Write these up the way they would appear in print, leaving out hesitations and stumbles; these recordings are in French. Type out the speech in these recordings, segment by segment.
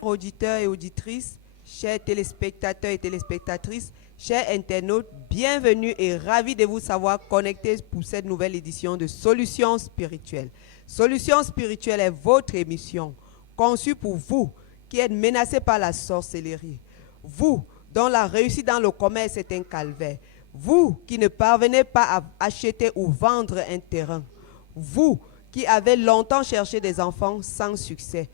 Auditeurs et auditrices, chers téléspectateurs et téléspectatrices, chers internautes, bienvenue et ravi de vous savoir connectés pour cette nouvelle édition de Solutions spirituelles. Solutions spirituelles est votre émission conçue pour vous qui êtes menacés par la sorcellerie, vous dont la réussite dans le commerce est un calvaire, vous qui ne parvenez pas à acheter ou vendre un terrain, vous qui avez longtemps cherché des enfants sans succès.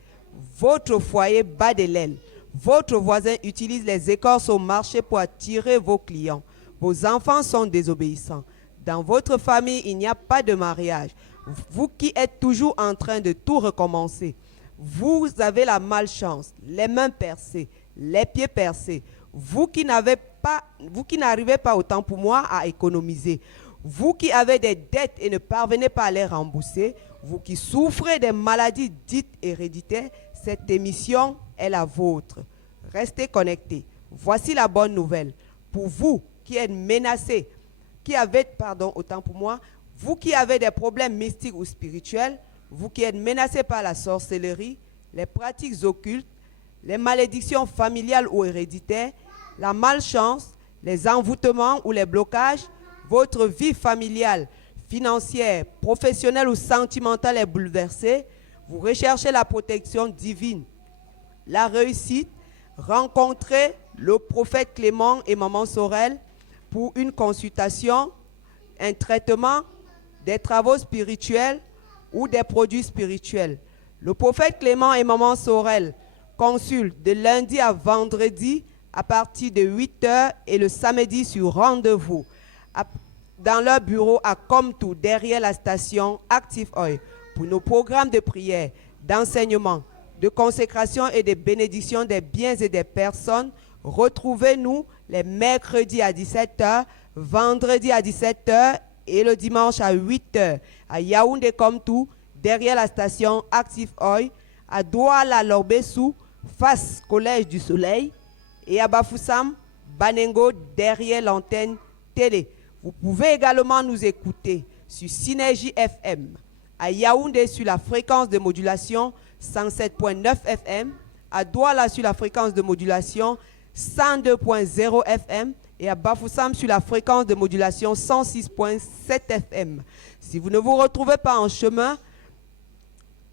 Votre foyer bat de l'aile. Votre voisin utilise les écorces au marché pour attirer vos clients. Vos enfants sont désobéissants. Dans votre famille, il n'y a pas de mariage. Vous qui êtes toujours en train de tout recommencer. Vous avez la malchance, les mains percées, les pieds percés. Vous qui n'arrivez pas autant pour moi à économiser. Vous qui avez des dettes et ne parvenez pas à les rembourser. Vous qui souffrez des maladies dites héréditaires, cette émission est la vôtre. Restez connectés. Voici la bonne nouvelle. Pour vous qui êtes menacés, autant pour moi, vous qui avez des problèmes mystiques ou spirituels, vous qui êtes menacés par la sorcellerie, les pratiques occultes, les malédictions familiales ou héréditaires, la malchance, les envoûtements ou les blocages, votre vie familiale, financière, professionnelle ou sentimentale est bouleversée, vous recherchez la protection divine, la réussite, rencontrez le prophète Clément et Maman Sorel pour une consultation, un traitement, des travaux spirituels ou des produits spirituels. Le prophète Clément et Maman Sorel consultent de lundi à vendredi à partir de 8h et le samedi sur rendez-vous dans leur bureau à Comtou, derrière la station Active Oil, pour nos programmes de prière, d'enseignement, de consécration et de bénédiction des biens et des personnes. Retrouvez-nous les mercredis à 17h, vendredi à 17h et le dimanche à 8h à Yaoundé Comtou, derrière la station Active Oil, à Douala Lorbessou, face Collège du Soleil, et à Bafoussam, Banengo, derrière l'antenne télé. Vous pouvez également nous écouter sur Synergie FM, à Yaoundé sur la fréquence de modulation 107.9 FM, à Douala sur la fréquence de modulation 102.0 FM et à Bafoussam sur la fréquence de modulation 106.7 FM. Si vous ne vous retrouvez pas en chemin,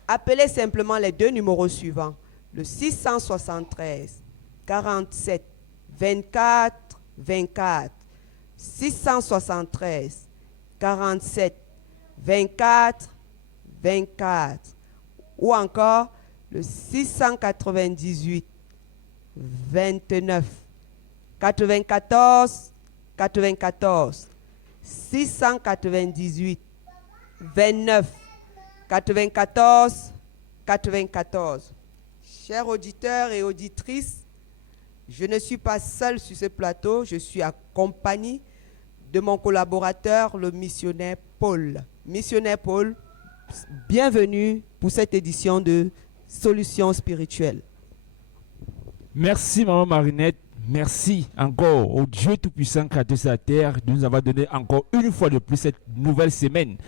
appelez simplement les deux numéros suivants, le 673 47 24 24, 673 47 24 24, ou encore le 698 29 94 94, 698 29 94 94. Chers auditeurs et auditrices, je ne suis pas seul sur ce plateau, je suis accompagné de mon collaborateur, le missionnaire Paul. Missionnaire Paul, bienvenue pour cette édition de Solutions spirituelles. Merci Maman Marinette, merci encore au Dieu Tout-Puissant créateur de la terre de nous avoir donné encore une fois de plus cette nouvelle semaine.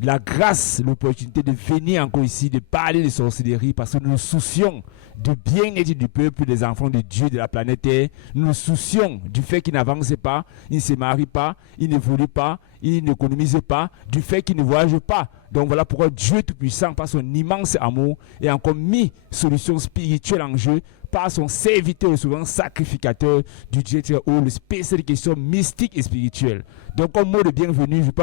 La grâce, l'opportunité de venir encore ici, de parler de sorcellerie, parce que nous nous soucions du bien-être du peuple, des enfants de Dieu, de la planète Terre. Nous nous soucions du fait qu'ils n'avancent pas, ils ne se marient pas, ils n'évoluent pas, ils n'économisent pas, du fait qu'ils ne voyagent pas. Donc voilà pourquoi Dieu Tout-Puissant, par son immense amour, a encore mis solution spirituelle en jeu, par son serviteur, souvent sacrificateur du Dieu Très-Haut, le spécial de questions mystiques et spirituelles. Donc comme mot de bienvenue, je peux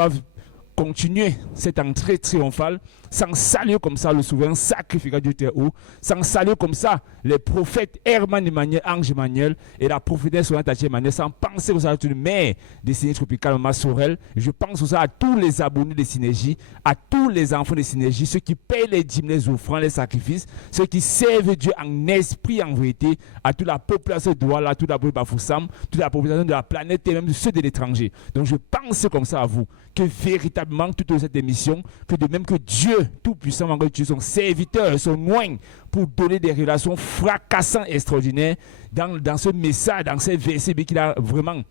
continuer cette entrée triomphale sans saluer comme ça le souverain sacrificateur du Très-Haut, sans saluer comme ça les prophètes Herman Emmanuel, Ange Emmanuel et la prophétesse Solange Emmanuel, sans penser aux à toute mère des Synergies Tropicales Maman Sorel. Je pense aussi à tous les abonnés de Synergie, à tous les enfants de Synergie, ceux qui payent les dîmes, les offrandes, les sacrifices, ceux qui servent Dieu en esprit, en vérité, à toute la population de Douala, à toute la population de Bafoussam, toute la population de la planète et même ceux de l'étranger. Donc je pense comme ça à vous, que véritablement toute cette émission, que de même que Dieu Tout-Puissant, que Dieu, son serviteur, son moyen pour donner des relations fracassantes, extraordinaires dans ce message, dans ces versets qu'il a vraiment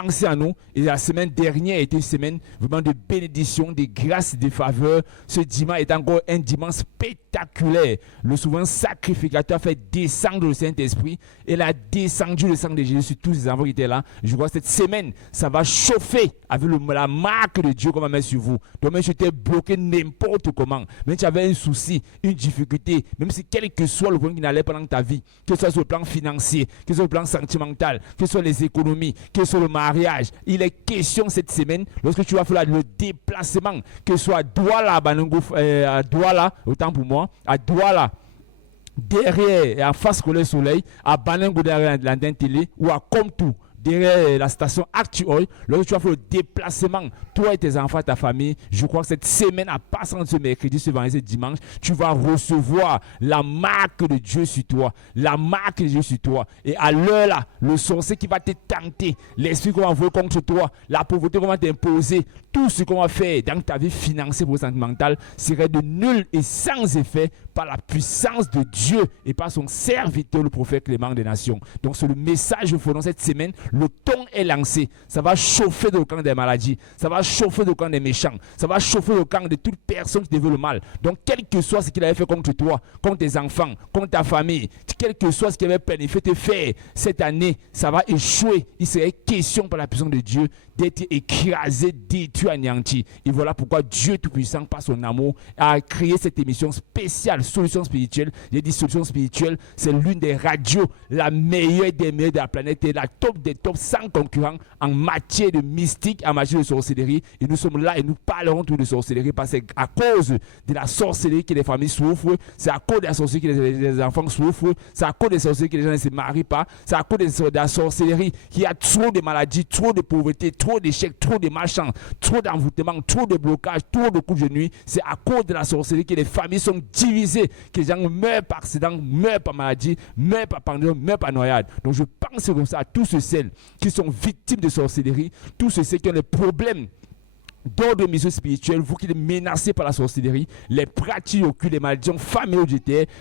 pensé à nous. Et la semaine dernière était une semaine vraiment de bénédiction, de grâce, de faveur. Ce dimanche est encore un dimanche spectaculaire. Le souverain sacrificateur fait descendre le Saint-Esprit. Et il a descendu le sang de Jésus sur tous les enfants qui étaient là. Je crois que cette semaine, ça va chauffer avec la marque de Dieu qu'on va mettre sur vous. Donc même si tu étais bloqué n'importe comment, même si tu avais un souci, une difficulté, même si quel que soit le point qui n'allait pas dans ta vie, que ce soit sur le plan financier, que ce soit le plan sentimental, que ce soit les économies, que ce soit le mariage, il est question cette semaine, lorsque tu vas faire le déplacement, que ce soit à Douala, à Douala, autant pour moi, à Douala, derrière et en face de le soleil, à Banango derrière l'antenne télé ou à Komtou, derrière la station Actuoil, lorsque tu vas faire le déplacement, toi et tes enfants, ta famille, je crois que cette semaine, à partir de ce mercredi, ce vendredi, ce dimanche, tu vas recevoir la marque de Dieu sur toi. La marque de Dieu sur toi. Et à l'heure là, le sorcier qui va te tenter, l'esprit qu'on va envoyer contre toi, la pauvreté qu'on va t'imposer, tout ce qu'on va faire dans ta vie financière ou sentimentale serait de nul et sans effet par la puissance de Dieu et par son serviteur, le prophète Clément des Nations. Donc c'est le message que nous cette semaine. Le ton est lancé. Ça va chauffer le camp des maladies. Ça va chauffer le camp des méchants. Ça va chauffer le camp de toute personne qui te veut le mal. Donc quel que soit ce qu'il avait fait contre toi, contre tes enfants, contre ta famille, quel que soit ce qu'il avait planifié de faire cette année, ça va échouer. Il serait question par la puissance de Dieu d'être écrasé, détruit, anéanti. Et voilà pourquoi Dieu Tout-Puissant, par son amour, a créé cette émission spéciale, Solution Spirituelle. J'ai dit Solution Spirituelle, c'est l'une des radios, la meilleure des meilleures de la planète et la top des tops sans concurrent en matière de mystique, en matière de sorcellerie. Et nous sommes là et nous parlerons tout de sorcellerie parce que c'est à cause de la sorcellerie que les familles souffrent, c'est à cause de la sorcellerie que les enfants souffrent, c'est à cause de la sorcellerie que les gens ne se marient pas, c'est à cause de la sorcellerie qu'il y a trop de maladies, trop de pauvreté, trop d'échecs, trop de malchance, trop d'envoûtement, trop de blocages, trop de coups de nuit. C'est à cause de la sorcellerie que les familles sont divisées, que les gens meurent par accident, meurent par maladie, meurent par pandémie, meurent par noyade. Donc je pense comme ça à tous ceux qui sont victimes de sorcellerie, tous ceux qui ont des problèmes d'ordre de mission spirituelle, vous qui êtes menacés par la sorcellerie, les pratiques occultes, les malédictions familiales,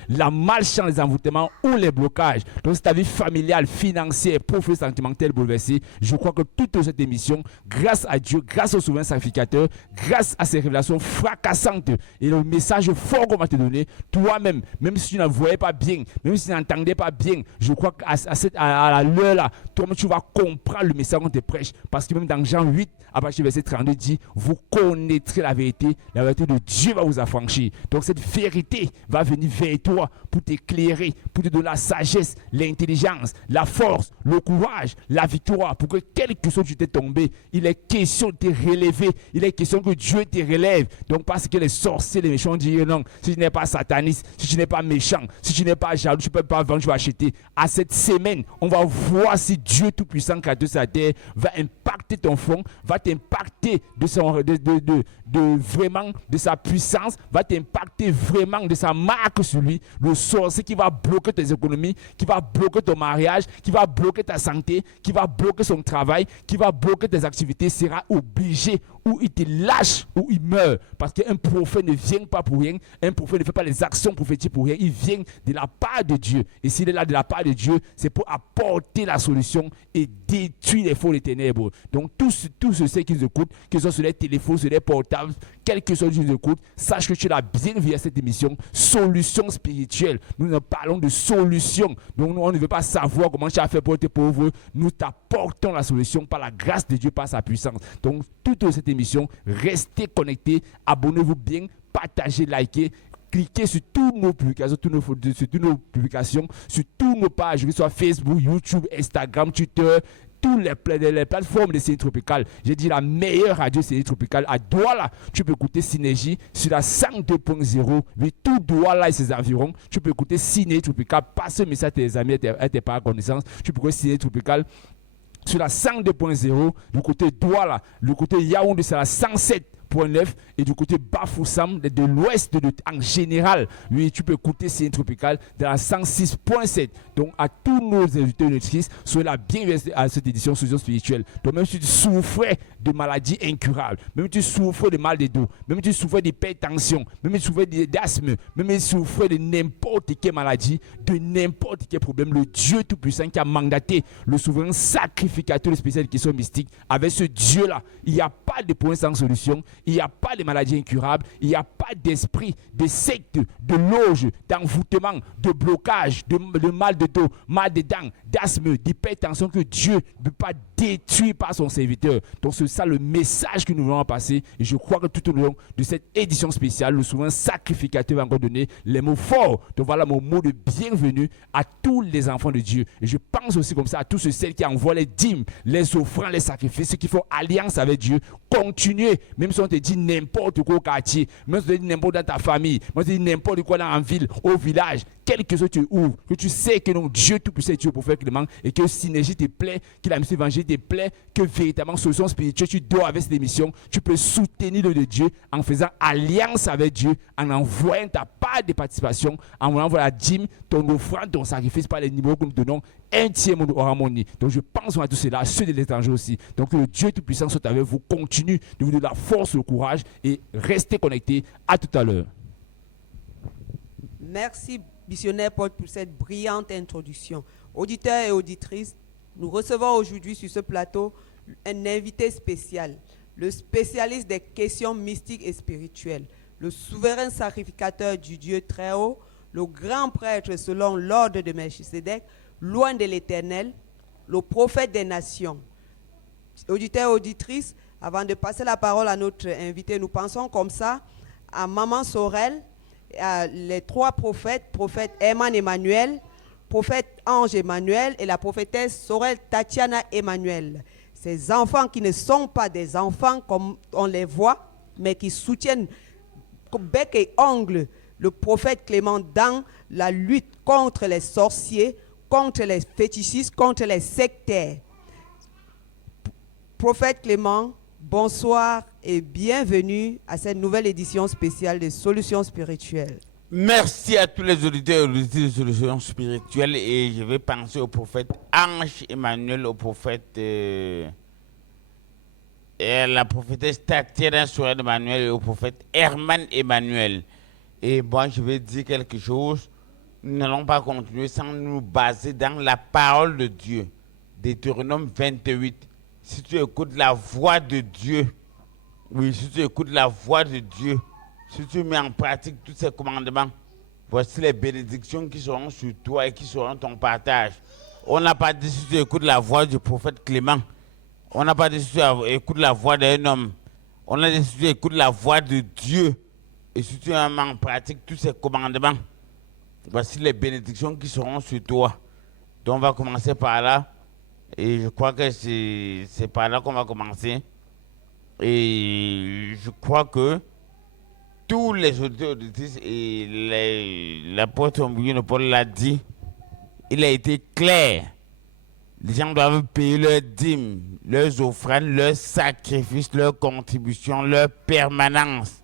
la malchance, les envoûtements ou les blocages. Donc, c'est ta vie familiale, financière, professionnelle, sentimentale bouleversée. Je crois que toute cette émission, grâce à Dieu, grâce au souverain sacrificateur, grâce à ces révélations fracassantes et le message fort qu'on va te donner, toi-même, même si tu ne voyais pas bien, même si tu n'entendais pas bien, je crois qu'à à l'heure là, toi-même, tu vas comprendre le message qu'on te prêche. Parce que même dans Jean 8, à partir du verset 32, dit, vous connaîtrez la vérité de Dieu va vous affranchir. Donc cette vérité va venir vers toi pour t'éclairer, pour te donner la sagesse, l'intelligence, la force, le courage, la victoire, pour que quelque chose tu t'es tombé, il est question de te relever, il est question que Dieu te relève. Donc parce que les sorciers, les méchants disent non, si tu n'es pas sataniste, si tu n'es pas méchant, si tu n'es pas jaloux, tu ne peux pas vendre, tu vas acheter. À cette semaine, on va voir si Dieu Tout-Puissant, créateur de sa terre, va impacter ton fonds, va t'impacter vraiment de sa puissance, va t'impacter vraiment de sa marque sur lui. Le sorcier qui va bloquer tes économies, qui va bloquer ton mariage, qui va bloquer ta santé, qui va bloquer son travail, qui va bloquer tes activités, sera obligé ou il te lâche ou il meurt. Parce qu'un prophète ne vient pas pour rien, un prophète ne fait pas les actions prophétiques pour rien, il vient de la part de Dieu. Et s'il est là de la part de Dieu, c'est pour apporter la solution et détruire les faux des ténèbres. Donc tous ceux qui nous écoutent, que ce soit sur les téléphones, sur les portables, quel que soit ce qui nous écoute, sache que tu l'as bien vu à cette émission, Solution Spirituelle. Nous parlons de solution. Donc nous, on ne veut pas savoir comment tu as fait pour être pauvre. Nous t'apportons la solution par la grâce de Dieu, par sa puissance. Donc toute cette émission, restez connectés, abonnez-vous bien, partagez, likez. Cliquez sur toutes nos publications, sur toutes nos pages, que ce soit Facebook, YouTube, Instagram, Twitter, toutes les plateformes de Synergie Tropicale. J'ai dit la meilleure radio Synergie Tropicale à Douala. Tu peux écouter Synergie sur la 102.0. Mais tout Douala et ses environs, tu peux écouter Synergie Tropicale. Passe ce message à tes amis, à tes parents connaissances. Tu peux écouter Synergie Tropicale sur la 102.0, du côté Douala, le côté Yaoundé, c'est la 107. 106.9 et du côté Bafoussam de l'ouest en général. Oui, tu peux écouter CN Tropical dans la 106.7. Donc à tous nos invités et auditrices, soyez la bienvenue à cette édition Solution Spirituelle. Donc même si tu souffrais de maladies incurables, même si tu souffrais de mal de dos, même si tu souffrais d'hypertension, même si tu souffrais d'asthme, même si tu souffrais de n'importe quelle maladie, de n'importe quel problème, le Dieu Tout-Puissant qui a mandaté le souverain sacrificateur spécial de questions mystiques, avec ce Dieu-là, il n'y a pas de point sans solution, il n'y a pas de maladie incurable, il n'y a pas d'esprit, de secte, de loge, d'envoûtement, de blocage, de mal de dos, mal de dents, d'asthme, d'hypertension que Dieu ne peut pas détruire par son serviteur. Donc c'est ça le message que nous voulons passer. Et je crois que tout au long de cette édition spéciale, le souverain sacrificateur va encore donner les mots forts. Donc voilà mon mot de bienvenue à tous les enfants de Dieu. Et je pense aussi comme ça à tous ceux qui envoient les dîmes, les offrandes, les sacrifices, ceux qui font alliance avec Dieu. Continuez, même si on te dit n'importe quoi au quartier, même si on te dit n'importe dans ta famille, même si on te dit n'importe quoi dans en ville, au village, quel que soit tu ouvres, que tu sais que non, Dieu Tout-Puissant est Dieu pour faire Clément et que synergie te plaît, que la mission évangélique te plaît, que véritablement solution spirituelle, tu dois avec cette émission, tu peux soutenir le de Dieu en faisant alliance avec Dieu, en envoyant ta part de participation, en envoyant la dîme, ton offrande, ton sacrifice par les numéros que nous donnons, entièrement en harmonie. Donc je pense à tout cela, ceux de l'étranger aussi. Donc que le Dieu Tout-Puissant soit avec vous, continue de vous donner la force, le courage et restez connectés. À tout à l'heure. Merci, missionnaire Paul, pour cette brillante introduction. Auditeurs et auditrices, nous recevons aujourd'hui sur ce plateau un invité spécial, le spécialiste des questions mystiques et spirituelles, le souverain sacrificateur du Dieu très haut, le grand prêtre selon l'ordre de Melchisédek, loin de l'Éternel, le prophète des nations. Auditeurs et auditrices, avant de passer la parole à notre invité, nous pensons comme ça à Maman Sorel, à les trois prophètes, prophète Herman Emmanuel, prophète Ange Emmanuel et la prophétesse Sorel Tatiana Emmanuel. Ces enfants qui ne sont pas des enfants comme on les voit, mais qui soutiennent bec et ongle le prophète Clément dans la lutte contre les sorciers, contre les fétichistes, contre les sectaires. Prophète Clément, bonsoir et bienvenue à cette nouvelle édition spéciale de Solutions Spirituelles. Merci à tous les auditeurs et auditrices de Solutions Spirituelles et je vais penser au prophète Ange Emmanuel, au prophète et la prophétesse Tatiana Emmanuel et au prophète Herman Emmanuel. Et moi je vais dire quelque chose, nous n'allons pas continuer sans nous baser dans la parole de Dieu. Deutéronome 28. Si tu écoutes la voix de Dieu, oui, si tu écoutes la voix de Dieu, si tu mets en pratique tous ces commandements, voici les bénédictions qui seront sur toi et qui seront ton partage. On n'a pas dit si tu écoutes la voix du prophète Clément. On n'a pas dit si tu écoutes la voix d'un homme. On a dit si tu écoutes la voix de Dieu et si tu mets en pratique tous ces commandements, voici les bénédictions qui seront sur toi. Donc on va commencer par là. Et je crois que c'est par là qu'on va commencer. Et je crois que tous les auditeurs auditrices et l'apôtre Paul l'a dit, il a été clair. Les gens doivent payer leurs dîmes, leurs offrandes, leurs sacrifices, leurs contributions, leur permanence.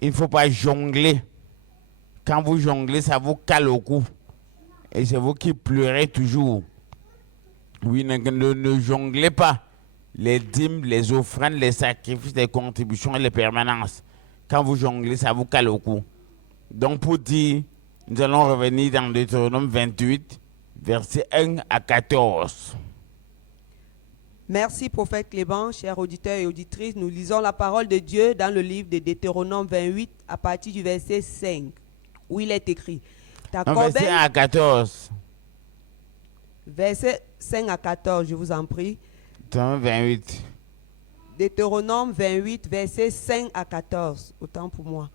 Il ne faut pas jongler. Quand vous jonglez, ça vous cale au cou. Et c'est vous qui pleurez toujours. Oui, ne jonglez pas les dîmes, les offrandes, les sacrifices, les contributions et les permanences. Quand vous jonglez, ça vous cale au cou. Donc pour dire, nous allons revenir dans Deutéronome 28, versets 1 à 14. Merci, prophète Clément, chers auditeurs et auditrices. Nous lisons la parole de Dieu dans le livre de Deutéronome 28 à partir du verset 5, où il est écrit. Verset 1 à 14. Verset 5 à 14, je vous en prie. Deutéronome 28. Deutéronome 28, verset 5 à 14. Autant pour moi.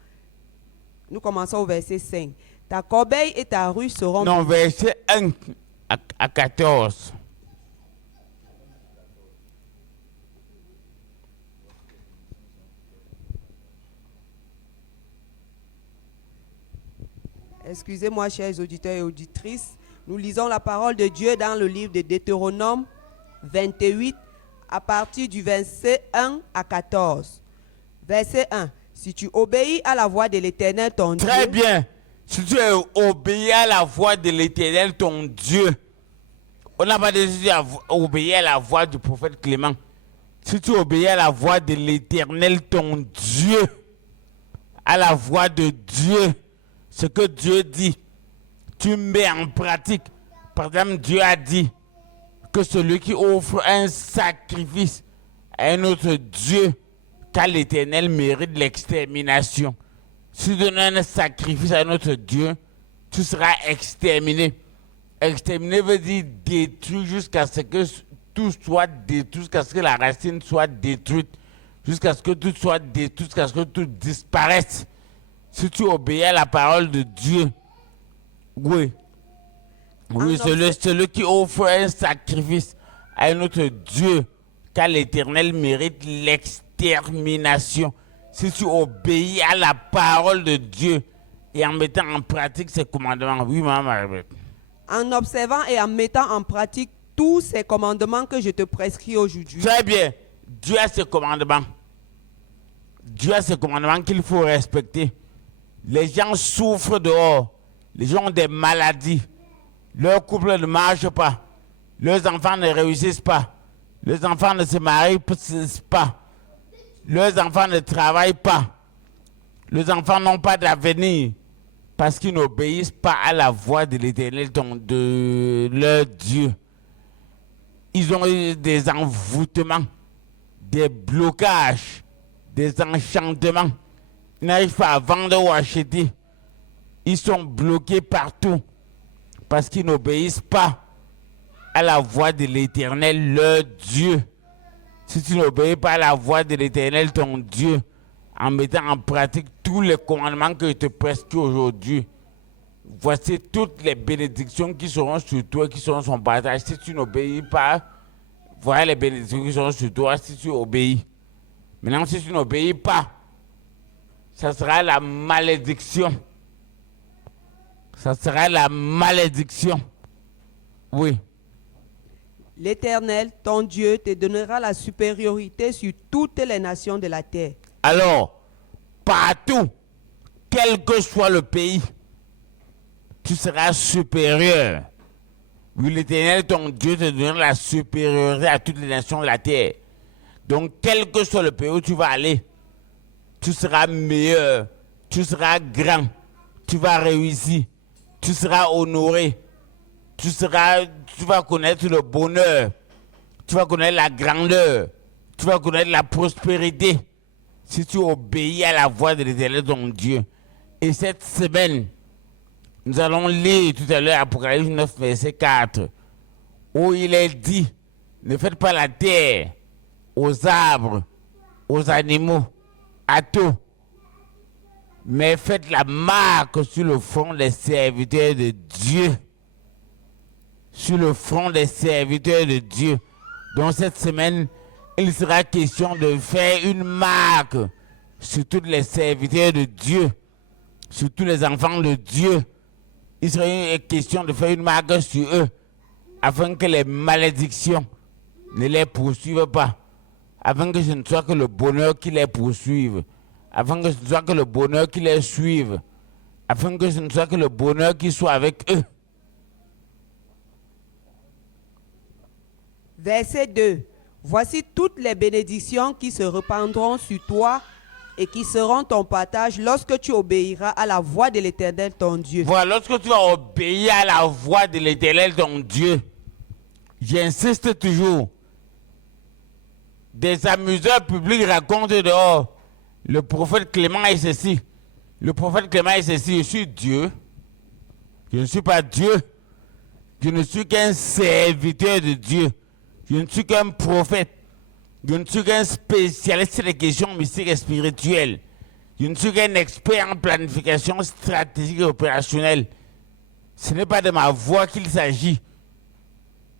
Nous commençons au verset 5. Ta corbeille et ta rue seront... Non, verset 1 à 14. Excusez-moi, chers auditeurs et auditrices. Nous lisons la parole de Dieu dans le livre de Deutéronome 28 à partir du verset 1 à 14. Verset 1. Si tu obéis à la voix de l'Éternel, ton Dieu, Très bien. Si tu obéis à la voix de l'Éternel, ton Dieu, on n'a pas décidé d'obéir à la voix du prophète Clément. Si tu obéis à la voix de l'Éternel, ton Dieu, à la voix de Dieu, ce que Dieu dit, tu mets en pratique. Par exemple, Dieu a dit que celui qui offre un sacrifice à un autre Dieu, qu'à l'Éternel mérite l'extermination. Si tu donnes un sacrifice à un autre Dieu, tu seras exterminé. Exterminé veut dire détruit jusqu'à ce que tout soit détruit, jusqu'à ce que la racine soit détruite, jusqu'à ce que tout soit détruit, jusqu'à ce que tout disparaisse. Si tu obéis à la parole de Dieu, oui, celui qui offre un sacrifice à un autre Dieu, car l'Éternel mérite l'extermination. Si tu obéis à la parole de Dieu et en mettant en pratique ses commandements, oui, maman. en observant et en mettant en pratique tous ces commandements que je te prescris aujourd'hui, Très bien. Dieu a ses commandements. Dieu a ses commandements qu'il faut respecter. Les gens souffrent dehors. Les gens ont des maladies. Leur couple ne marche pas. Leurs enfants ne réussissent pas. Leurs enfants ne se marient pas. Leurs enfants ne travaillent pas. Leurs enfants n'ont pas d'avenir parce qu'ils n'obéissent pas à la voix de l'Éternel, de leur Dieu. Ils ont eu des envoûtements, des blocages, des enchantements. Ils n'arrivent pas à vendre ou acheter. Ils sont bloqués partout parce qu'ils n'obéissent pas à la voix de l'Éternel, leur Dieu. Si tu n'obéis pas à la voix de l'Éternel, ton Dieu, en mettant en pratique tous les commandements que je te prescris aujourd'hui, voici toutes les bénédictions qui seront sur toi, qui seront son partage. Si tu n'obéis pas, voilà les bénédictions qui seront sur toi si tu obéis. Maintenant, si tu n'obéis pas, ça sera la malédiction. Ça sera la malédiction. Oui. l'Éternel, ton Dieu, te donnera la supériorité sur toutes les nations de la terre. Alors, partout, quel que soit le pays, tu seras supérieur. Oui, l'Éternel, ton Dieu, te donnera la supériorité à toutes les nations de la terre. Donc, quel que soit le pays où tu vas aller, tu seras meilleur, tu seras grand, tu vas réussir, tu seras honoré, tu vas connaître le bonheur, tu vas connaître la grandeur, tu vas connaître la prospérité si tu obéis à la voix de l'Éternel ton Dieu. Et cette semaine, nous allons lire tout à l'heure Apocalypse 9, verset 4, où il est dit, ne faites pas la terre aux arbres, aux animaux, à tout, mais faites la marque sur le front des serviteurs de Dieu. Sur le front des serviteurs de Dieu. Donc cette semaine, il sera question de faire une marque sur tous les serviteurs de Dieu, sur tous les enfants de Dieu. Il sera question de faire une marque sur eux, afin que les malédictions ne les poursuivent pas, afin que ce ne soit que le bonheur qui les poursuive, afin que ce ne soit que le bonheur qui les suive, afin que ce ne soit que le bonheur qui soit avec eux. Verset 2. Voici toutes les bénédictions qui se répandront sur toi et qui seront ton partage lorsque tu obéiras à la voix de l'Éternel ton Dieu. Voilà, lorsque tu vas obéir à la voix de l'Éternel ton Dieu, j'insiste toujours, des amuseurs publics racontent dehors, le prophète Clément est ceci, le prophète Clément est ceci, je suis Dieu, je ne suis pas Dieu, je ne suis qu'un serviteur de Dieu, je ne suis qu'un prophète, je ne suis qu'un spécialiste des questions mystiques et spirituelles, je ne suis qu'un expert en planification stratégique et opérationnelle. Ce n'est pas de ma voix qu'il s'agit.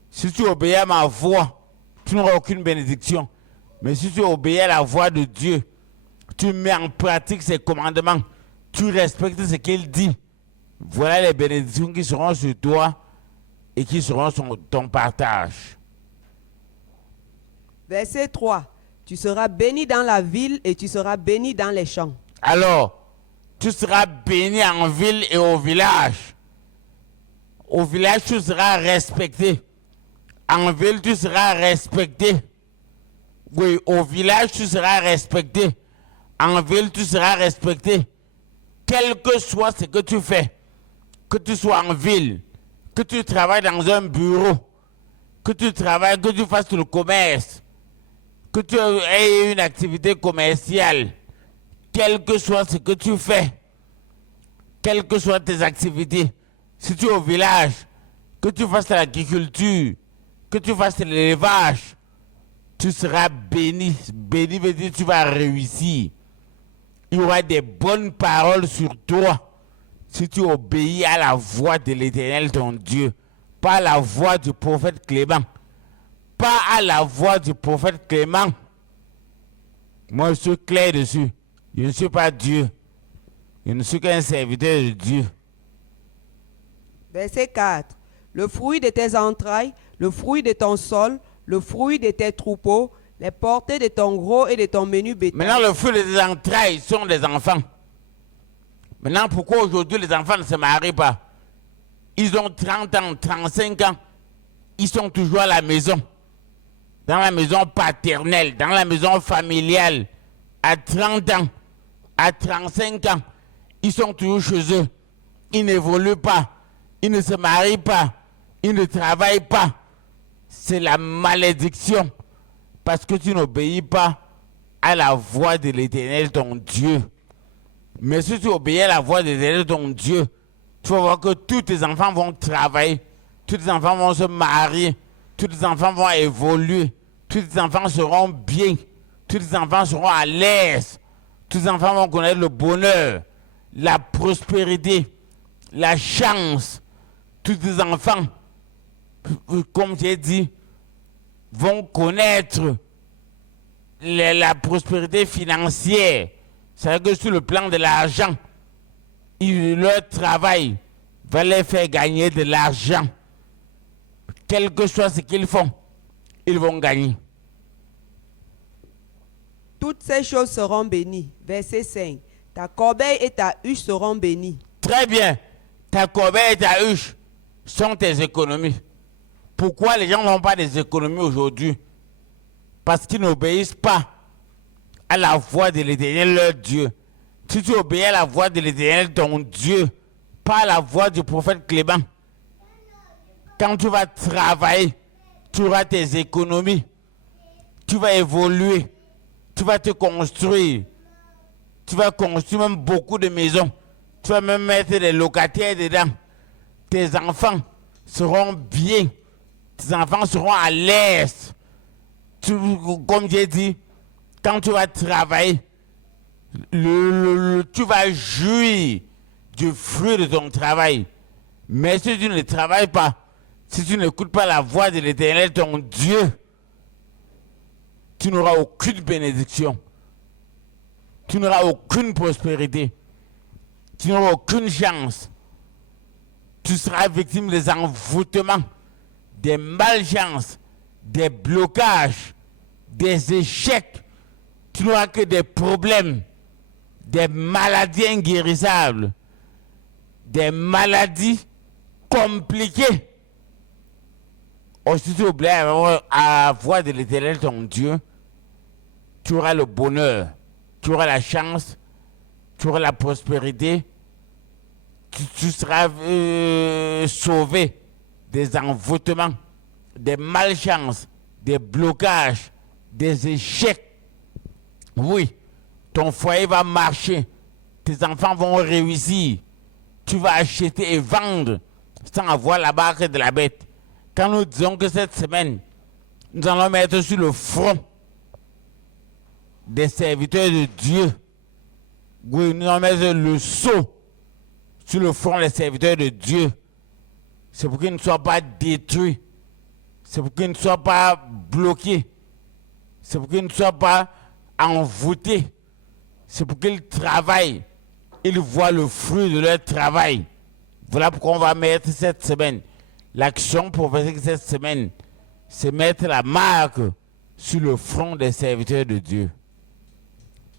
Si tu obéis à ma voix, tu n'auras aucune bénédiction. Mais si tu obéis à la voix de Dieu, tu mets en pratique ses commandements, tu respectes ce qu'il dit. Voilà les bénédictions qui seront sur toi et qui seront sur ton partage. Verset 3. Tu seras béni dans la ville et tu seras béni dans les champs. Alors, tu seras béni en ville et au village. Au village, tu seras respecté. En ville, tu seras respecté. Oui, au village, tu seras respecté. En ville, tu seras respecté. Quel que soit ce que tu fais, que tu sois en ville, que tu travailles dans un bureau, que tu travailles, que tu fasses le commerce, que tu aies une activité commerciale, quel que soit ce que tu fais, quelles que soient tes activités, si tu es au village, que tu fasses l'agriculture, que tu fasses l'élevage, tu seras béni. Béni veut dire que tu vas réussir. Il y aura des bonnes paroles sur toi si tu obéis à la voix de l'Éternel ton Dieu, pas à la voix du prophète Clément. Pas à la voix du prophète Clément. Moi, je suis clair dessus. Je ne suis pas Dieu. Je ne suis qu'un serviteur de Dieu. Verset 4. Le fruit de tes entrailles, le fruit de ton sol, le fruit de tes troupeaux, les portées de ton gros et de ton menu bétail. Maintenant, le fruit de tes entrailles sont des enfants. Maintenant, pourquoi aujourd'hui les enfants ne se marient pas? Ils ont 30 ans, 35 ans. Ils sont toujours à la maison. Dans la maison paternelle, dans la maison familiale. À 30 ans, à 35 ans, ils sont toujours chez eux. Ils n'évoluent pas. Ils ne se marient pas. Ils ne travaillent pas. C'est la malédiction. Parce que tu n'obéis pas à la voix de l'Éternel, ton Dieu. Mais si tu obéis à la voix de l'Éternel, ton Dieu, tu vas voir que tous tes enfants vont travailler. Tous tes enfants vont se marier. Tous tes enfants vont évoluer. Tous tes enfants seront bien. Tous tes enfants seront à l'aise. Tous tes enfants vont connaître le bonheur, la prospérité, la chance. Tous tes enfants, comme j'ai dit, vont connaître la prospérité financière. C'est-à-dire que sur le plan de l'argent, leur travail va les faire gagner de l'argent. Quel que soit ce qu'ils font, ils vont gagner. Toutes ces choses seront bénies. Verset 5. Ta corbeille et ta huche seront bénies. Très bien. Ta corbeille et ta huche sont tes économies. Pourquoi les gens n'ont pas des économies aujourd'hui? Parce qu'ils n'obéissent pas à la voix de l'Éternel, leur Dieu. Si tu obéis à la voix de l'Éternel, ton Dieu, pas à la voix du prophète Clément, quand tu vas travailler, tu auras tes économies. Tu vas évoluer. Tu vas te construire. Tu vas construire même beaucoup de maisons. Tu vas même mettre des locataires dedans. Tes enfants seront bien. Tes enfants seront à l'aise. Comme j'ai dit, quand tu vas travailler, tu vas jouir du fruit de ton travail. Mais si tu ne travailles pas, si tu n'écoutes pas la voix de l'Éternel, ton Dieu, tu n'auras aucune bénédiction. Tu n'auras aucune prospérité. Tu n'auras aucune chance. Tu seras victime des envoûtements, des malchances, des blocages, des échecs. Tu n'auras que des problèmes, des maladies inguérissables, des maladies compliquées. Si tu oublies à la voix de l'Éternel, ton Dieu, tu auras le bonheur, tu auras la chance, tu auras la prospérité, tu seras sauvé des envoûtements, des malchances, des blocages, des échecs. Oui, ton foyer va marcher, tes enfants vont réussir, tu vas acheter et vendre sans avoir la barque de la bête. Quand nous disons que cette semaine, nous allons mettre sur le front des serviteurs de Dieu, oui, nous allons mettre le sceau sur le front des serviteurs de Dieu, c'est pour qu'ils ne soient pas détruits, c'est pour qu'ils ne soient pas bloqués, c'est pour qu'ils ne soient pas envoûtés, c'est pour qu'ils travaillent, ils voient le fruit de leur travail. Voilà pourquoi on va mettre cette semaine. L'action prophétique cette semaine, c'est mettre la marque sur le front des serviteurs de Dieu.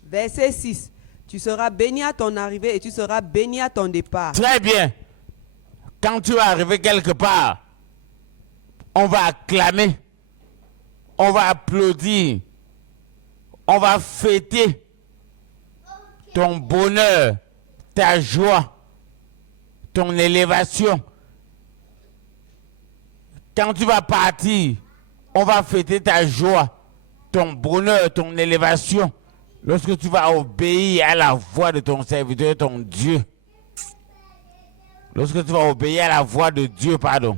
Verset 6. Tu seras béni à ton arrivée et tu seras béni à ton départ. Très bien. Quand tu vas arriver quelque part, on va acclamer, on va applaudir, on va fêter ton bonheur, ta joie, ton élévation. Quand tu vas partir, on va fêter ta joie, ton bonheur, ton élévation. Lorsque tu vas obéir à la voix de ton serviteur, ton Dieu. Lorsque tu vas obéir à la voix de Dieu, pardon.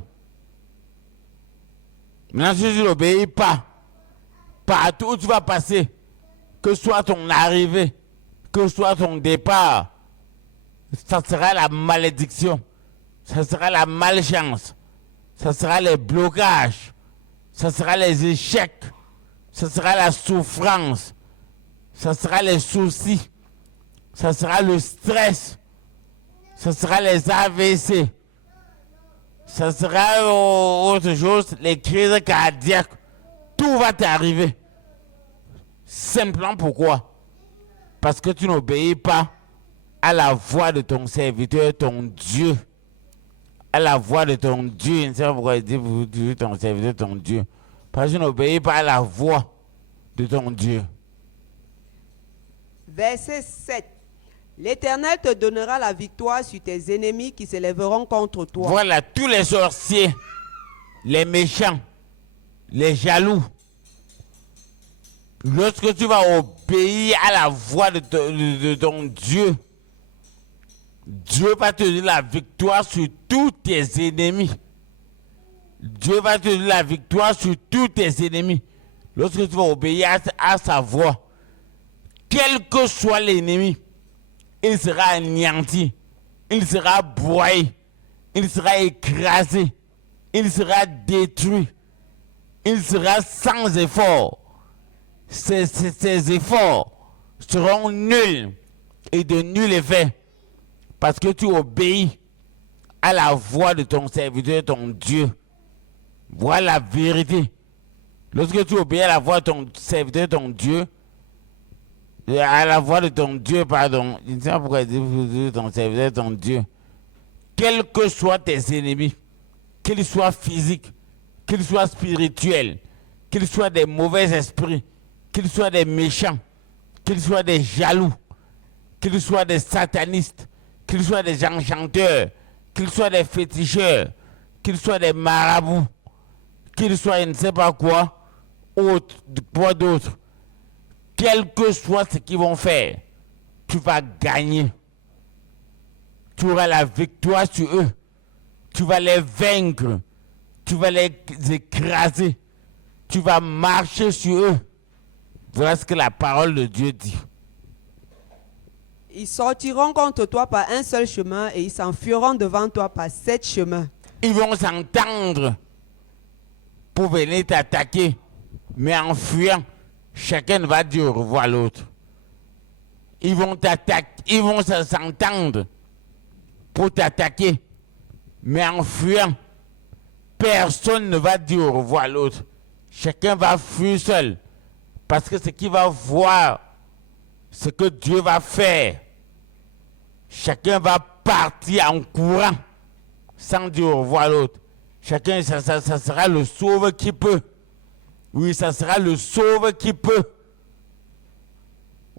Maintenant, si tu n'obéis pas, partout où tu vas passer, que soit ton arrivée, que soit ton départ, ça sera la malédiction, ça sera la malchance, ça sera les blocages, ça sera les échecs, ça sera la souffrance, ça sera les soucis, ça sera le stress, ça sera les AVC, ça sera autre chose, les crises cardiaques. Tout va t'arriver. Simplement pourquoi? Parce que tu n'obéis pas à la voix de ton serviteur, ton Dieu. À la voix de ton Dieu. Je ne sais pas pourquoi il dit ton serviteur, ton Dieu. Parce que tu n'obéis pas à la voix de ton Dieu. Verset 7. L'Éternel te donnera la victoire sur tes ennemis qui s'élèveront contre toi. Voilà, tous les sorciers, les méchants, les jaloux. Lorsque tu vas obéir à la voix de ton Dieu, Dieu va te donner la victoire sur tous tes ennemis. Dieu va te donner la victoire sur tous tes ennemis. Lorsque tu vas obéir à sa voix, quel que soit l'ennemi, il sera anéanti, il sera broyé, il sera écrasé, il sera détruit, il sera sans effort. Ces efforts seront nuls et de nul effet parce que tu obéis à la voix de ton serviteur, ton Dieu. Voilà la vérité. Lorsque tu obéis à la voix de ton serviteur, ton Dieu, à la voix de ton Dieu, pardon, je ne sais pas pourquoi il dit ton serviteur, ton Dieu, quels que soient tes ennemis, qu'ils soient physiques, qu'ils soient spirituels, qu'ils soient des mauvais esprits, qu'ils soient des méchants, qu'ils soient des jaloux, qu'ils soient des satanistes, qu'ils soient des enchanteurs, qu'ils soient des féticheurs, qu'ils soient des marabouts, qu'ils soient je ne sais pas quoi, quoi d'autre. Quel que soit ce qu'ils vont faire, tu vas gagner. Tu auras la victoire sur eux. Tu vas les vaincre. Tu vas les écraser. Tu vas marcher sur eux. Voilà ce que la parole de Dieu dit. Ils sortiront contre toi par un seul chemin et ils s'enfuiront devant toi par 7 chemins. Ils vont s'entendre pour venir t'attaquer, mais en fuyant, chacun va dire au revoir à l'autre. Ils vont t'attaquer, ils vont s'entendre pour t'attaquer, mais en fuyant, personne ne va dire au revoir à l'autre. Chacun va fuir seul. Parce que ce qu'il va voir, ce que Dieu va faire, chacun va partir en courant sans dire au revoir à l'autre. Chacun, ça sera le sauveur qui peut. Oui, ça sera le sauveur qui peut.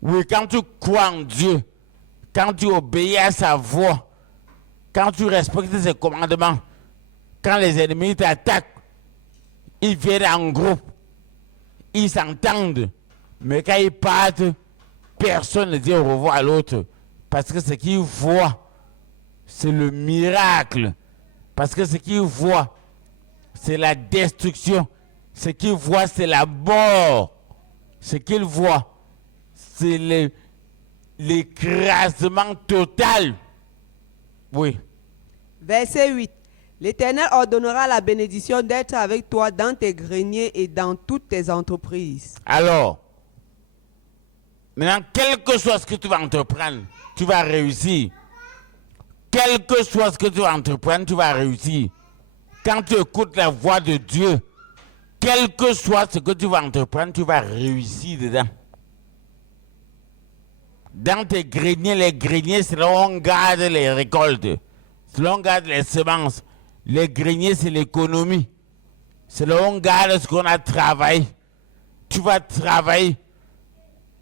Oui, quand tu crois en Dieu, quand tu obéis à sa voix, quand tu respectes ses commandements, quand les ennemis t'attaquent, ils viennent en groupe. Ils s'entendent, mais quand ils partent, personne ne dit au revoir à l'autre. Parce que ce qu'ils voient, c'est le miracle. Parce que ce qu'ils voient, c'est la destruction. Ce qu'ils voient, c'est la mort. Ce qu'ils voient, c'est l'écrasement total. Oui. Verset 8. L'Éternel ordonnera la bénédiction d'être avec toi dans tes greniers et dans toutes tes entreprises. Alors, maintenant, quel que soit ce que tu vas entreprendre, tu vas réussir. Quel que soit ce que tu vas entreprendre, tu vas réussir. Quand tu écoutes la voix de Dieu, quel que soit ce que tu vas entreprendre, tu vas réussir dedans. Dans tes greniers, les greniers, c'est là où on garde les récoltes. C'est là où on garde les semences. Les greniers, c'est l'économie. C'est là où on garde ce qu'on a travaillé. Tu vas travailler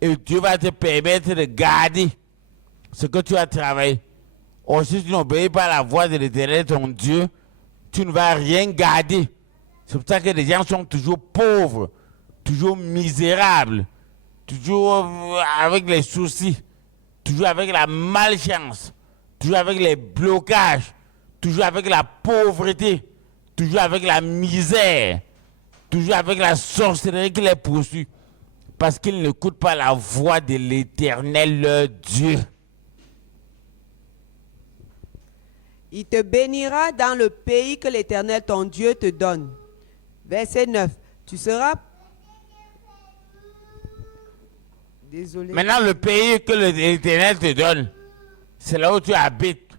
et Dieu va te permettre de garder ce que tu as travaillé. Or, si tu n'obéis pas à la voix de l'Éternel, ton Dieu, tu ne vas rien garder. C'est pour ça que les gens sont toujours pauvres, toujours misérables, toujours avec les soucis, toujours avec la malchance, toujours avec les blocages, toujours avec la pauvreté, toujours avec la misère, toujours avec la sorcellerie qui les poursuit, parce qu'ils n'écoutent pas la voix de l'Éternel, leur Dieu. Il te bénira dans le pays que l'Éternel ton Dieu te donne. Verset 9. Tu seras... Désolé. Maintenant, le pays que l'Éternel te donne, c'est là où tu habites.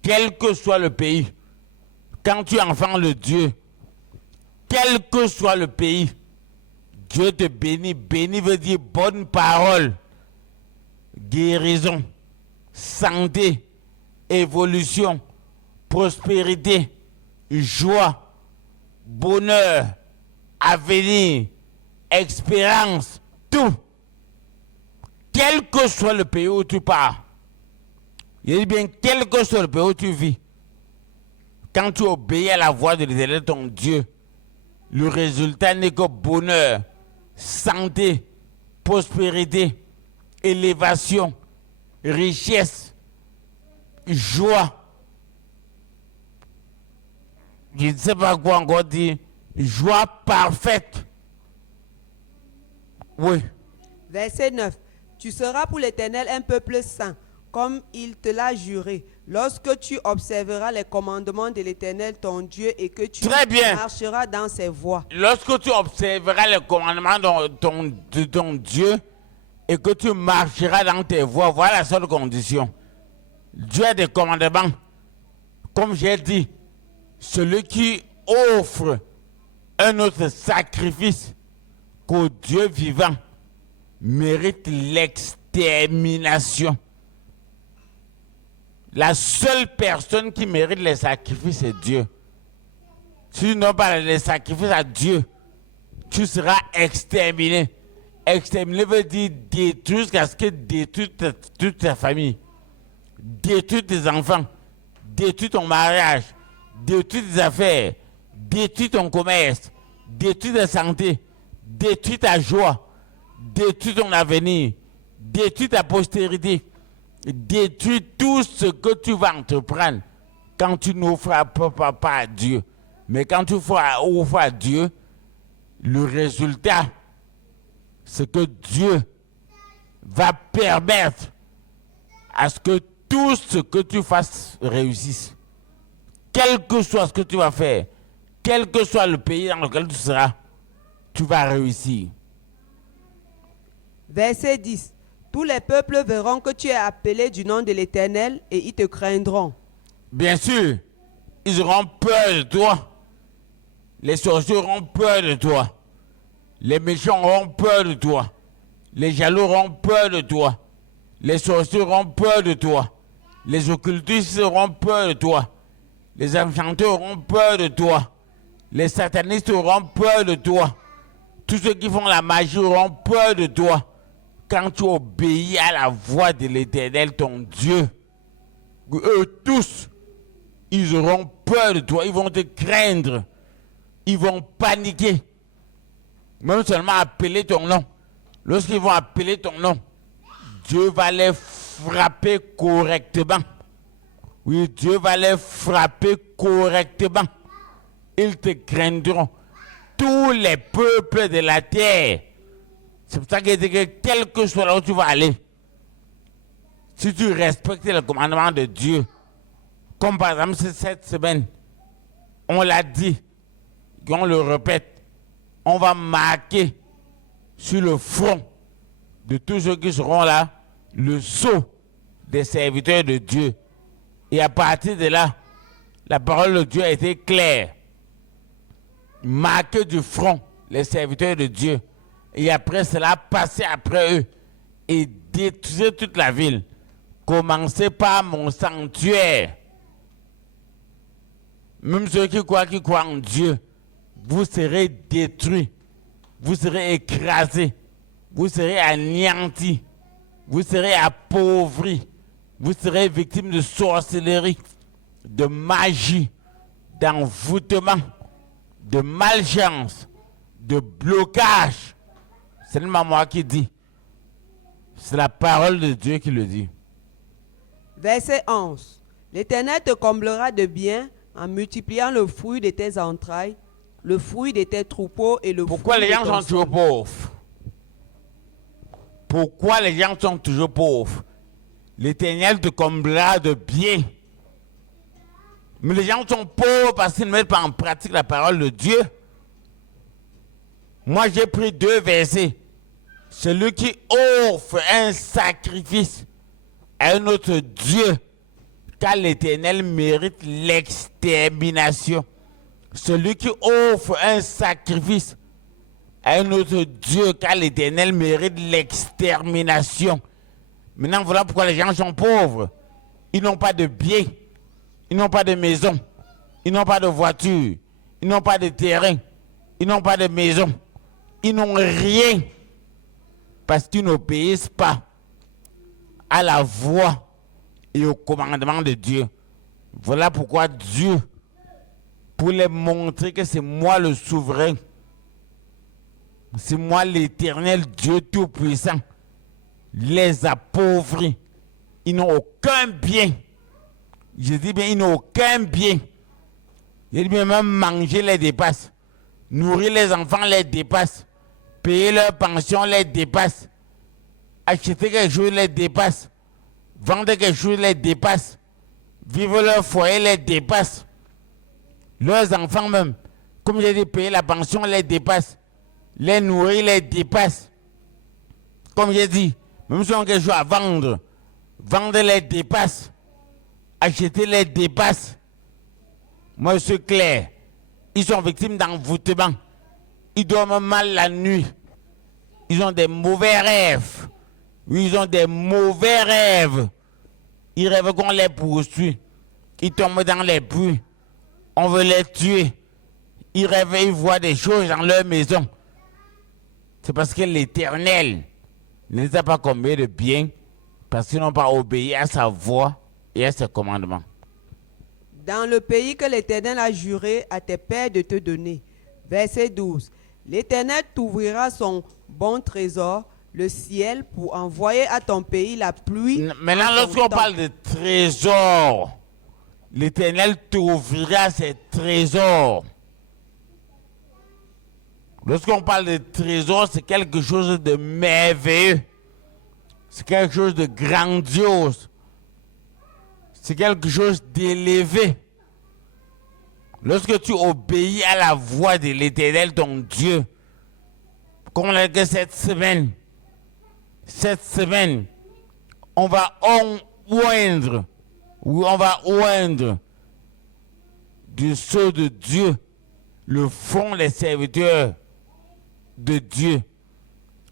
Quel que soit le pays, quand tu es enfant de Dieu, quel que soit le pays, Dieu te bénit. Béni veut dire bonne parole, guérison, santé, évolution, prospérité, joie, bonheur, avenir, expérience, tout. Quel que soit le pays où tu pars, il dit bien, quel que soit le pays où tu vis, quand tu obéis à la voix de l'Éternel, ton Dieu, le résultat n'est que bonheur, santé, prospérité, élévation, richesse, joie. Je ne sais pas quoi encore dire. Joie parfaite. Oui. Verset 9. Tu seras pour l'Éternel un peuple saint, comme il te l'a juré, lorsque tu observeras les commandements de l'Éternel ton Dieu et que tu marcheras dans ses voies. Lorsque tu observeras les commandements de ton Dieu et que tu marcheras dans tes voies, voilà la seule condition. Dieu a des commandements. Comme j'ai dit, celui qui offre un autre sacrifice qu'au Dieu vivant mérite l'extermination. La seule personne qui mérite les sacrifices, c'est Dieu. Si tu n'as pas les sacrifices à Dieu, tu seras exterminé. Exterminé veut dire détruire jusqu'à ce que détruire toute ta famille. Détruire tes enfants. Détruire ton mariage. Détruire tes affaires. Détruire ton commerce. Détruire ta santé. Détruire ta joie. Détruire ton avenir. Détruire ta postérité. Détruire tout ce que tu vas entreprendre quand tu n'offres pas à Dieu. Mais quand tu offres à Dieu, le résultat, c'est que Dieu va permettre à ce que tout ce que tu fasses réussisse. Quel que soit ce que tu vas faire, quel que soit le pays dans lequel tu seras, tu vas réussir. Verset 10. Tous les peuples verront que tu es appelé du nom de l'Éternel et ils te craindront. Bien sûr, ils auront peur de toi. Les sorciers auront peur de toi. Les méchants auront peur de toi. Les jaloux auront peur de toi. Les sorciers auront peur de toi. Les occultistes auront peur de toi. Les enchanteurs auront peur de toi. Les satanistes auront peur de toi. Tous ceux qui font la magie auront peur de toi. Quand tu obéis à la voix de l'Éternel, ton Dieu, eux tous, ils auront peur de toi. Ils vont te craindre. Ils vont paniquer. Même seulement appeler ton nom. Lorsqu'ils vont appeler ton nom, Dieu va les frapper correctement. Oui, Dieu va les frapper correctement. Ils te craindront. Tous les peuples de la terre. C'est pour ça qu'il dit que quel que soit là où tu vas aller, si tu respectes le commandement de Dieu, comme par exemple cette semaine, on l'a dit, on le répète, on va marquer sur le front de tous ceux qui seront là le sceau des serviteurs de Dieu. Et à partir de là, la parole de Dieu a été claire. marquer du front les serviteurs de Dieu. Et après cela, passer après eux et détruire toute la ville. Commencez par mon sanctuaire. Même ceux qui croient en Dieu, vous serez détruits, vous serez écrasés, vous serez anéantis, vous serez appauvris, vous serez victimes de sorcellerie, de magie, d'envoûtement, de malchance, de blocage. C'est seulement moi qui dis. C'est la parole de Dieu qui le dit. Verset 11. L'Éternel te comblera de bien en multipliant le fruit de tes entrailles, le fruit de tes troupeaux et le Pourquoi fruit les de gens ton sont toujours sol. pauvres? Pourquoi les gens sont toujours pauvres? L'Éternel te comblera de bien. Mais les gens sont pauvres parce qu'ils ne mettent pas en pratique la parole de Dieu. Moi, j'ai pris 2 versets. Celui qui offre un sacrifice à un autre Dieu, car l'Éternel mérite l'extermination. Celui qui offre un sacrifice à un autre Dieu, car l'Éternel mérite l'extermination. Maintenant, voilà pourquoi les gens sont pauvres. Ils n'ont pas de biens, ils n'ont pas de maison, ils n'ont pas de voiture, ils n'ont pas de terrain, ils n'ont pas de maison, ils n'ont rien parce qu'ils n'obéissent pas à la voix et au commandement de Dieu. Voilà pourquoi Dieu, pour les montrer que c'est moi le souverain, c'est moi l'Éternel Dieu Tout-Puissant, les appauvris. Ils n'ont aucun bien. Je dis bien, ils n'ont aucun bien. Je dis bien, même manger les dépasse. Nourrir les enfants les dépasse. Payer leur pension les dépasse. Acheter quelque chose les dépasse. Vendre quelque chose les dépasse. Vivre leur foyer les dépasse. Leurs enfants même, comme j'ai dit, payer la pension les dépasse. Les nourrir les dépasse. Comme j'ai dit, même si on a quelque chose à vendre, vendre les dépasse. Acheter les dépasse. Moi, je suis clair. Ils sont victimes d'envoûtement. Ils dorment mal la nuit. Ils ont des mauvais rêves. Oui, ils ont des mauvais rêves. Ils rêvent qu'on les poursuit. Ils tombent dans les puits. On veut les tuer. Ils rêvent, ils voient des choses dans leur maison. C'est parce que l'Éternel ne les a pas comblés de bien, parce qu'ils n'ont pas obéi à sa voix et à ses commandements. Dans le pays que l'Éternel a juré à tes pères de te donner. Verset 12. L'Éternel t'ouvrira son bon trésor, le ciel, pour envoyer à ton pays la pluie. Maintenant, lorsqu'on parle de trésor, l'Éternel t'ouvrira ses trésors. Lorsqu'on parle de trésor, c'est quelque chose de merveilleux. C'est quelque chose de grandiose. C'est quelque chose d'élevé. Lorsque tu obéis à la voix de l'Éternel, ton Dieu, comme on l'a dit cette semaine, on va oindre, oui, on va oindre du sceau de Dieu le front des serviteurs de Dieu.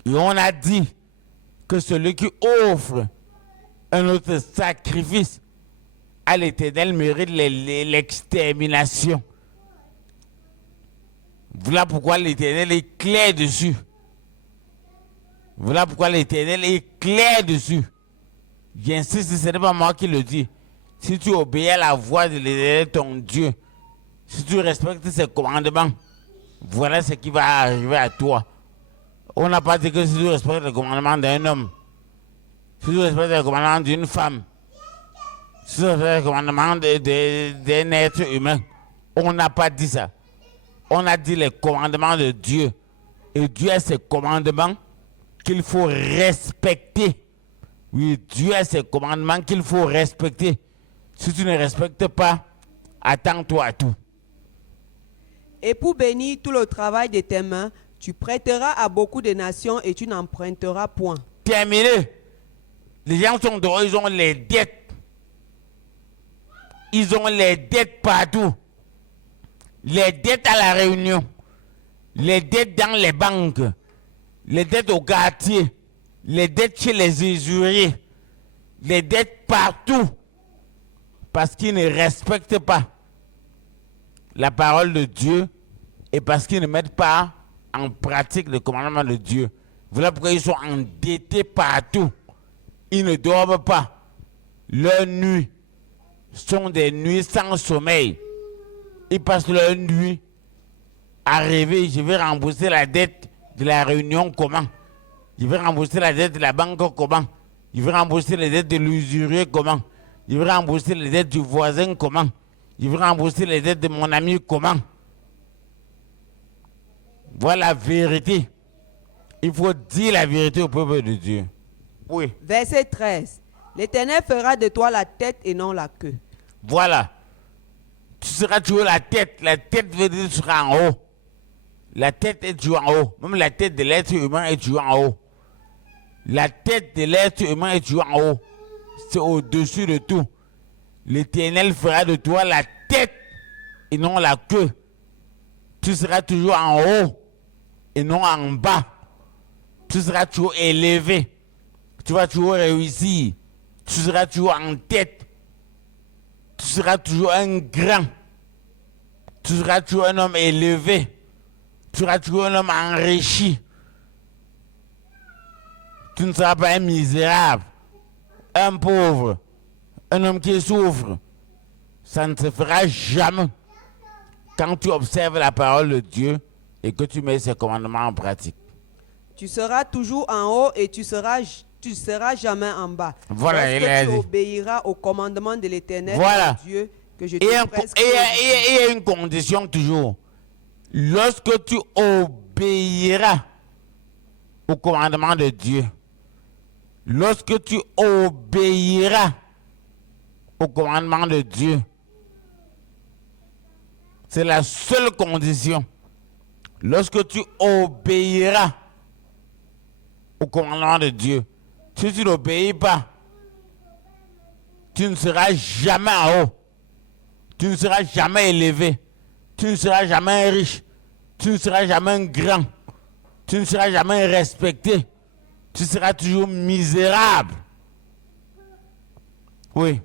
Et on a dit que celui qui offre un autre sacrifice à l'Éternel mérite l'extermination. Voilà pourquoi l'Éternel est clair dessus. Voilà pourquoi l'Éternel est clair dessus. J'insiste, ce n'est pas moi qui le dis. Si tu obéis à la voix de l'Éternel, ton Dieu, si tu respectes ses commandements, voilà ce qui va arriver à toi. On n'a pas dit que si tu respectes les commandements d'un homme, si tu respectes les commandements d'une femme, si tu respectes les commandements d'un être humain, on n'a pas dit ça. On a dit les commandements de Dieu. Et Dieu a ses commandements qu'il faut respecter. Oui, Dieu a ses commandements qu'il faut respecter. Si tu ne respectes pas, attends-toi à tout. Et pour bénir tout le travail de tes mains, tu prêteras à beaucoup de nations et tu n'emprunteras point. Terminé. Les gens sont dehors, ils ont les dettes. Ils ont les dettes partout. Les dettes à la Réunion, les dettes dans les banques, les dettes au quartier, les dettes chez les usuriers, les dettes partout, parce qu'ils ne respectent pas la parole de Dieu et parce qu'ils ne mettent pas en pratique le commandement de Dieu. Voilà pourquoi ils sont endettés partout. Ils ne dorment pas. Leurs nuits sont des nuits sans sommeil. Ils passent leur nuit à rêver. Je vais rembourser la dette de la réunion comment? Je vais rembourser la dette de la banque comment? Je vais rembourser les dettes de l'usurier comment? Je vais rembourser les dettes du voisin comment? Je vais rembourser les dettes de mon ami comment? Voilà la vérité. Il faut dire la vérité au peuple de Dieu. Oui. Verset 13. L'Éternel fera de toi la tête et non la queue. Voilà. Tu seras toujours la tête. La tête veut dire que tu seras en haut. La tête est toujours en haut. Même la tête de l'être humain est toujours en haut. La tête de l'être humain est toujours en haut. C'est au-dessus de tout. L'Éternel fera de toi la tête et non la queue. Tu seras toujours en haut et non en bas. Tu seras toujours élevé. Tu vas toujours réussir. Tu seras toujours en tête. Tu seras toujours un grand. Tu seras toujours un homme élevé. Tu seras toujours un homme enrichi. Tu ne seras pas un misérable, un pauvre, un homme qui souffre. Ça ne se fera jamais quand tu observes la parole de Dieu et que tu mets ses commandements en pratique. Tu seras toujours en haut et tu seras jamais en bas. Voilà, lorsque tu obéiras au commandement de l'Éternel, voilà. Dieu, que je Et te il y a une condition toujours. Lorsque tu obéiras au commandement de Dieu, lorsque tu obéiras au commandement de Dieu, c'est la seule condition. Lorsque tu obéiras au commandement de Dieu, si tu n'obéis pas, tu ne seras jamais en haut. Tu ne seras jamais élevé. Tu ne seras jamais riche. Tu ne seras jamais grand. Tu ne seras jamais respecté. Tu seras toujours misérable. Oui.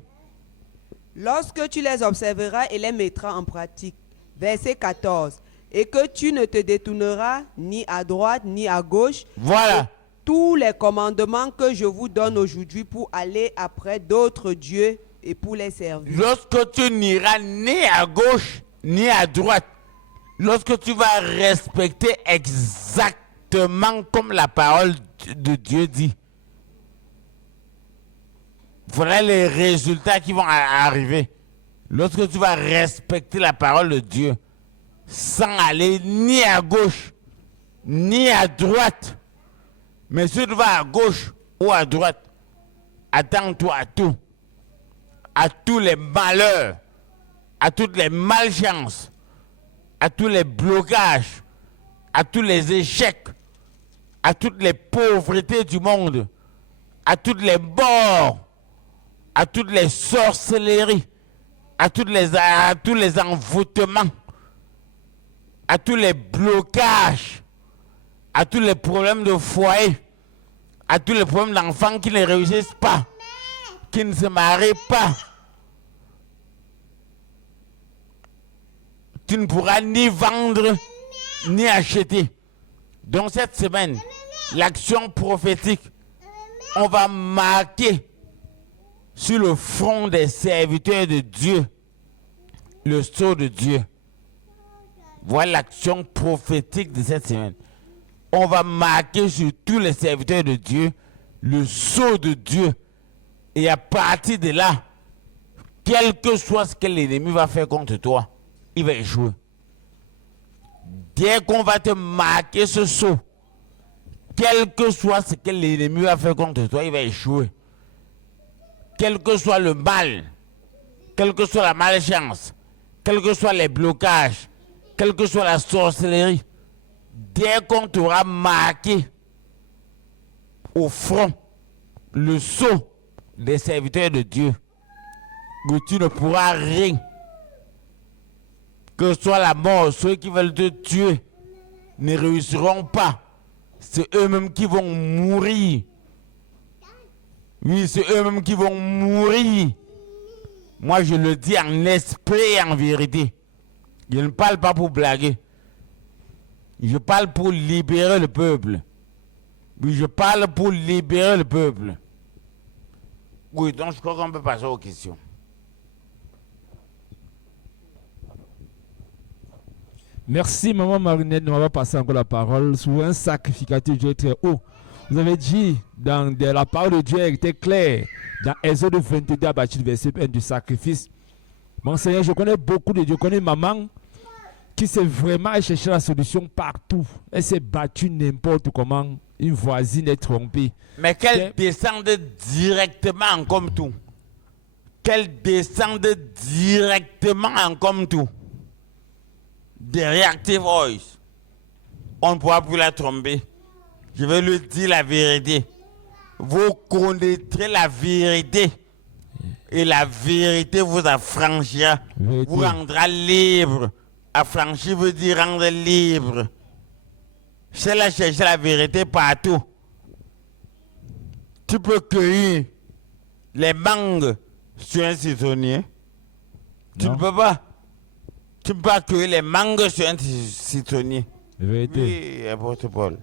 Lorsque tu les observeras et les mettras en pratique. Verset 14. Et que tu ne te détourneras ni à droite ni à gauche. Voilà. Tous les commandements que je vous donne aujourd'hui pour aller après d'autres dieux et pour les servir. Lorsque tu n'iras ni à gauche ni à droite, lorsque tu vas respecter exactement comme la parole de Dieu dit, voilà les résultats qui vont arriver. Lorsque tu vas respecter la parole de Dieu sans aller ni à gauche ni à droite, mais si tu vas à gauche ou à droite, attends-toi à tout, à tous les malheurs, à toutes les malchances, à tous les blocages, à tous les échecs, à toutes les pauvretés du monde, à toutes les morts, à toutes les sorcelleries, à tous les envoûtements, à tous les blocages, à tous les problèmes de foyer, à tous les problèmes d'enfants qui ne réussissent pas, qui ne se marient pas. Tu ne pourras ni vendre, ni acheter. Donc cette semaine, l'action prophétique, on va marquer sur le front des serviteurs de Dieu le sceau de Dieu. Voilà l'action prophétique de cette semaine. On va marquer sur tous les serviteurs de Dieu le sceau de Dieu. Et à partir de là, quel que soit ce que l'ennemi va faire contre toi, il va échouer. Dès qu'on va te marquer ce sceau, quel que soit ce que l'ennemi va faire contre toi, il va échouer. Quel que soit le mal, quelle que soit la malchance, quels que soient les blocages, quelle que soit la sorcellerie, dès qu'on t'aura marqué au front le sceau des serviteurs de Dieu, que tu ne pourras rien, que ce soit la mort, ceux qui veulent te tuer, ne réussiront pas. C'est eux-mêmes qui vont mourir. Oui, c'est eux-mêmes qui vont mourir. Moi, je le dis en esprit et en vérité. Je ne parle pas pour blaguer. Je parle pour libérer le peuple. Oui, je parle pour libérer le peuple. Oui, donc je crois qu'on peut passer aux questions. Merci, maman Marinette. Nous allons passer encore la parole sur un sacrificateur Dieu très haut. Vous avez dit, la parole de Dieu était claire. Dans Exode 22, à partir du verset 1 du sacrifice. Mon Seigneur, je connais beaucoup de Dieu. Je connais maman qui s'est vraiment cherché la solution partout. Elle s'est battue n'importe comment. Une voisine est trompée. Mais qu'elle descende directement en comme tout. Qu'elle descende directement en comme tout. Des reactive voice. On ne pourra plus la tromper. Je vais lui dire la vérité. Vous connaîtrez la vérité. Et la vérité vous affranchira. Vous rendra libre. Affranchir veut dire rendre libre. C'est là chercher la vérité partout. Tu peux cueillir les mangues sur un citronnier. Tu ne peux pas. Tu peux pas cueillir les mangues sur un citronnier. Oui, apôtre Paul.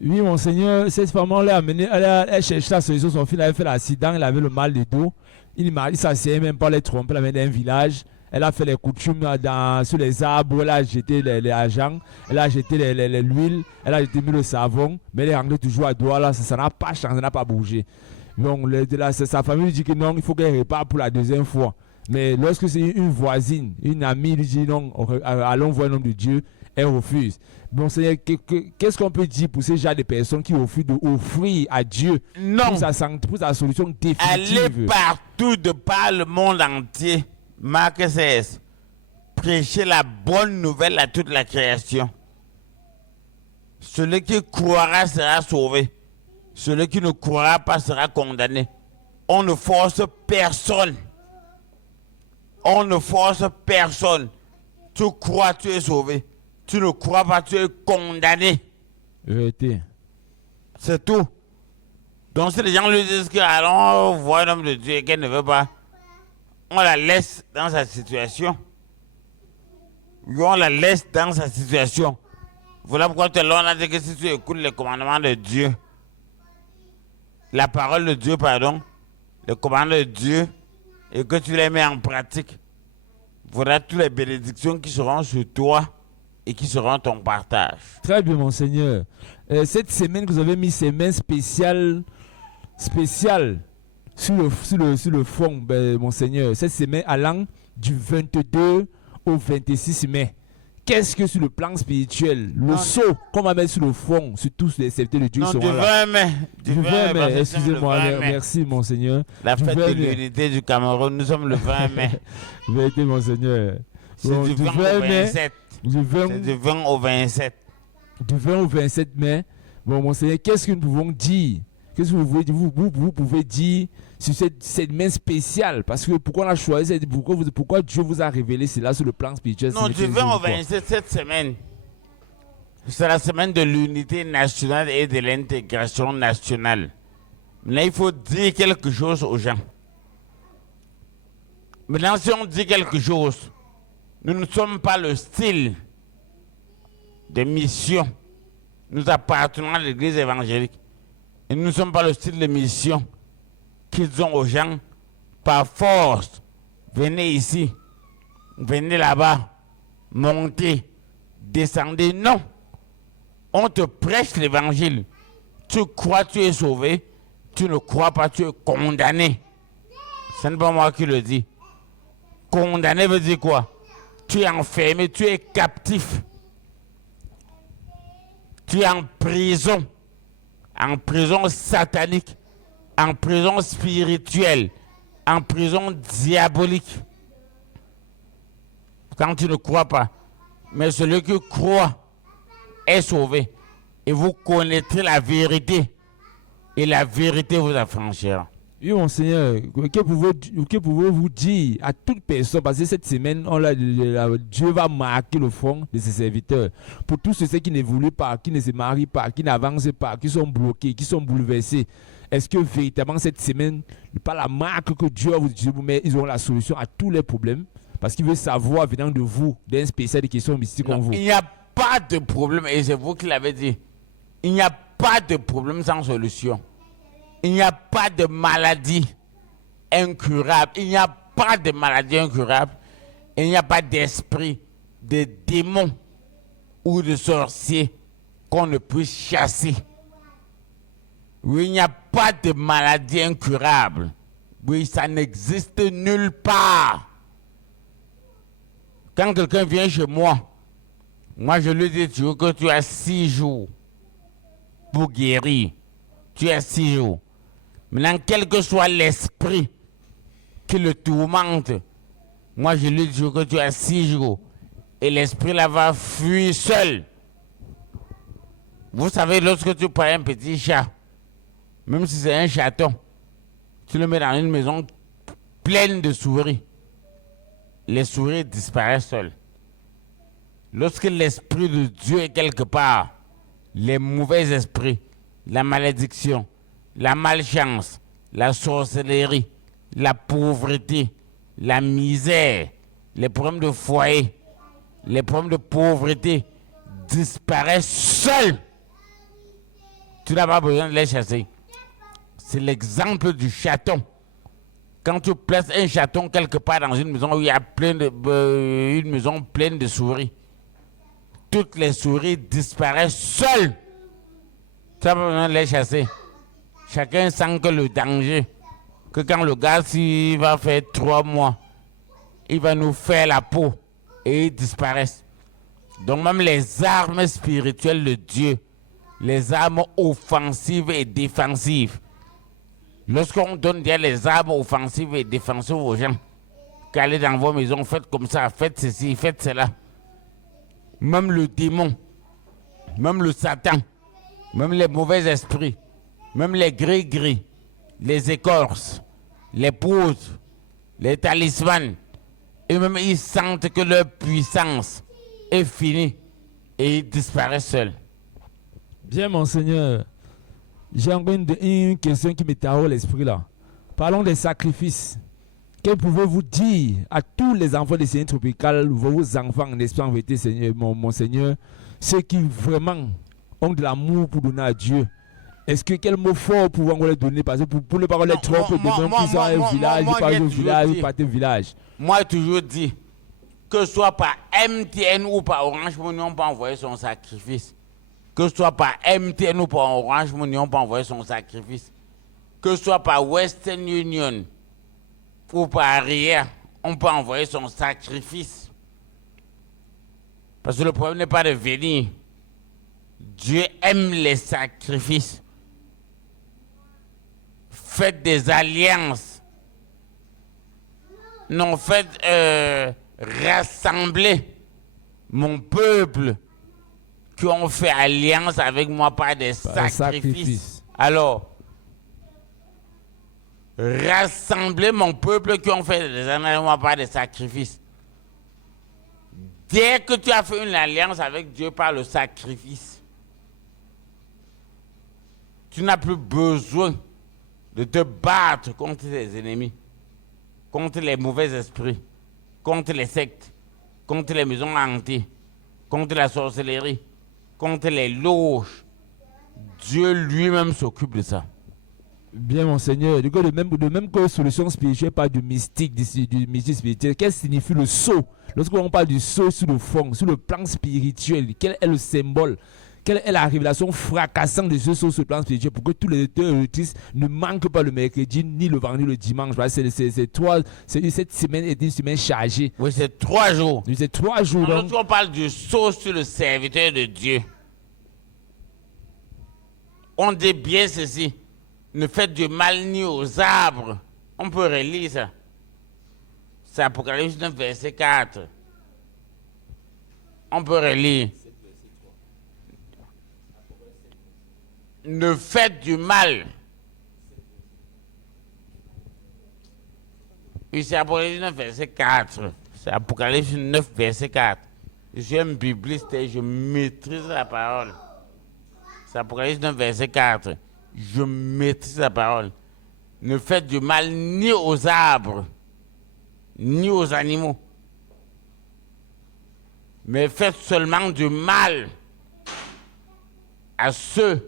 Oui, mon Seigneur, cette femme l'a amené, elle cherchait la solution. Son fils avait fait l'accident, il avait le mal de dos. Il s'asseyait même pas les tromper, elle amené dans un village. Elle a fait les coutumes sur les arbres, elle a jeté les agents, elle a jeté l'huile, elle a jeté le savon, mais elle est rentrée toujours à doigt là, ça n'a pas changé, ça n'a pas bougé. Donc sa famille lui dit que non, il faut qu'elle répare pour la deuxième fois. Mais lorsque c'est une voisine, une amie lui dit non, allons voir l'homme de Dieu, elle refuse. Bon Seigneur, qu'est-ce qu'on peut dire pour ces gens de personnes qui refusent d'offrir à Dieu pour sa solution définitive? Allez partout de par le monde entier. Marc 16. Prêchez la bonne nouvelle à toute la création. Celui qui croira sera sauvé. Celui qui ne croira pas sera condamné. On ne force personne. On ne force personne. Tu crois, tu es sauvé. Tu ne crois pas, tu es condamné. Vérité. C'est tout. Donc si les gens lui disent que allons voir l'homme de Dieu et qu'elle ne veut pas, on la laisse dans sa situation. On la laisse dans sa situation. Voilà pourquoi tout à l'heure on a dit que si tu écoutes les commandements de Dieu, la parole de Dieu, pardon, les commandements de Dieu, et que tu les mets en pratique, voilà toutes les bénédictions qui seront sur toi et qui seront ton partage. Très bien, mon Seigneur. Cette semaine que vous avez mis, semaine spéciale sur le fond, mon Seigneur. Cette semaine allant du 22 au 26 mai. Qu'est-ce que sur le plan spirituel, le saut qu'on va mettre sur le fond, sur tous les secteurs de Dieu qui seront là. 20 mai. Du 20 mai, excusez-moi, merci mon Seigneur. La fête de l'unité du Cameroun, nous sommes le 20 mai. Vérité, mon Seigneur. C'est du 20 au 27. C'est du 20 au 27. Du 20 au 27 mai. Bon, mon Seigneur, qu'est-ce que nous pouvons dire? Qu'est-ce que vous pouvez dire sur cette semaine spéciale? Parce que pourquoi on a choisi, pourquoi Dieu vous a révélé cela sur le plan spirituel? Non, du 20 au 27, cette semaine, c'est la semaine de l'unité nationale et de l'intégration nationale. Maintenant, il faut dire quelque chose aux gens. Maintenant, si on dit quelque chose, nous ne sommes pas le style de mission. Nous appartenons à l'église évangélique. Et nous ne sommes pas le style de mission qu'ils ont aux gens par force. Venez ici, venez là-bas, montez, descendez. Non. On te prêche l'évangile. Tu crois, tu es sauvé. Tu ne crois pas, tu es condamné. Ce n'est pas moi qui le dis. Condamné veut dire quoi? Tu es enfermé, tu es captif. Tu es en prison satanique, en prison spirituelle, en prison diabolique. Quand tu ne crois pas, mais celui qui croit est sauvé. Et vous connaîtrez la vérité, et la vérité vous affranchira. Oui, mon Seigneur, que pouvez-vous dire à toute personne, parce que cette semaine, Dieu va marquer le front de ses serviteurs. Pour tous ceux qui n'évoluent pas, qui ne se marient pas, qui n'avancent pas, qui sont bloqués, qui sont bouleversés, est-ce que véritablement cette semaine, pas la marque que Dieu va vous utiliser, mais ils auront la solution à tous les problèmes? Parce qu'il veut savoir, venant de vous, d'un spécial de questions mystiques comme vous. Il n'y a pas de problème, et c'est vous qui l'avez dit. Il n'y a pas de problème sans solution. Il n'y a pas de maladie incurable. Il n'y a pas de maladie incurable. Il n'y a pas d'esprit, de démon ou de sorcier qu'on ne puisse chasser. Oui, il n'y a pas de maladie incurable. Oui, ça n'existe nulle part. Quand quelqu'un vient chez moi, je lui dis que tu as 6 jours pour guérir. Tu as 6 jours. Maintenant, quel que soit l'esprit qui le tourmente, je lui dis que tu as 6 jours. Et l'esprit là va fuir seul. Vous savez, lorsque tu prends un petit chat, même si c'est un chaton, tu le mets dans une maison pleine de souris, les souris disparaissent seules. Lorsque l'esprit de Dieu est quelque part, les mauvais esprits, la malédiction, la malchance, la sorcellerie, la pauvreté, la misère, les problèmes de foyer, les problèmes de pauvreté disparaissent seuls. Tu n'as pas besoin de les chasser. C'est l'exemple du chaton. Quand tu places un chaton quelque part dans une maison où il y a une maison pleine de souris, toutes les souris disparaissent seules. Tu n'as pas besoin de les chasser. Chacun sent que le danger, que quand le gars, s'il va faire 3 mois, il va nous faire la peau et ils disparaissent. Donc même les armes spirituelles de Dieu, les armes offensives et défensives, lorsqu'on donne déjà les armes offensives et défensives aux gens, qu'allez dans vos maisons, faites comme ça, faites ceci, faites cela. Même le démon, même le Satan, même les mauvais esprits, même les gris-gris, les écorces, les poudres, les talismans, et même ils sentent que leur puissance est finie et ils disparaissent seuls. Bien, mon Seigneur, j'ai encore une question qui me taraude l'esprit là. Parlons des sacrifices. Que pouvez-vous dire à tous les enfants des Seigneurs tropicales, vos enfants, n'est-ce pas en vérité, Seigneur, mon Seigneur, ceux qui vraiment ont de l'amour pour donner à Dieu? Est-ce que quel mot fort pouvons-nous leur donner? Parce que pour ne pas les tromper, demain qu'ils sont à un village, ils partent au village, ils partent au village. Moi, j'ai toujours dit, que ce soit par MTN ou par Orange Money, on peut envoyer son sacrifice. Que ce soit par MTN ou par Orange Money, on peut envoyer son sacrifice. Que ce soit par Western Union ou par RIA, on peut envoyer son sacrifice. Parce que le problème n'est pas de venir. Dieu aime les sacrifices. Faites des alliances. Non, faites rassembler mon peuple qui ont fait alliance avec moi par des sacrifices. Alors, rassembler mon peuple qui ont fait des alliances avec moi par des sacrifices. Dès que tu as fait une alliance avec Dieu par le sacrifice, tu n'as plus besoin de te battre contre tes ennemis, contre les mauvais esprits, contre les sectes, contre les maisons hantées, contre la sorcellerie, contre les loges. Dieu lui-même s'occupe de ça. Bien, mon Seigneur, de même que solution spirituelle, pas du mystique, du mystique spirituel, qu'est-ce que signifie le saut? Lorsqu'on parle du saut sur le fond, sur le plan spirituel, quel est le symbole? Quelle est la révélation fracassante de ce saut sur le plan spirituel pour que tous les lecteurs et lectrices ne manquent pas le mercredi, ni le vendredi, le dimanche? Cette semaine est une semaine chargée. Oui, c'est 3 jours. Oui, c'est 3 jours. Lorsqu'on parle du saut sur le serviteur de Dieu, on dit bien ceci. Ne faites du mal ni aux arbres. On peut relire ça. C'est Apocalypse 9, verset 4. On peut relire. Ne faites du mal Oui, c'est Apocalypse 9, verset 4. C'est Apocalypse 9, verset 4. Je suis un bibliste et je maîtrise la parole. C'est Apocalypse 9, verset 4. Je maîtrise la parole. Ne faites du mal ni aux arbres, ni aux animaux, mais faites seulement du mal à ceux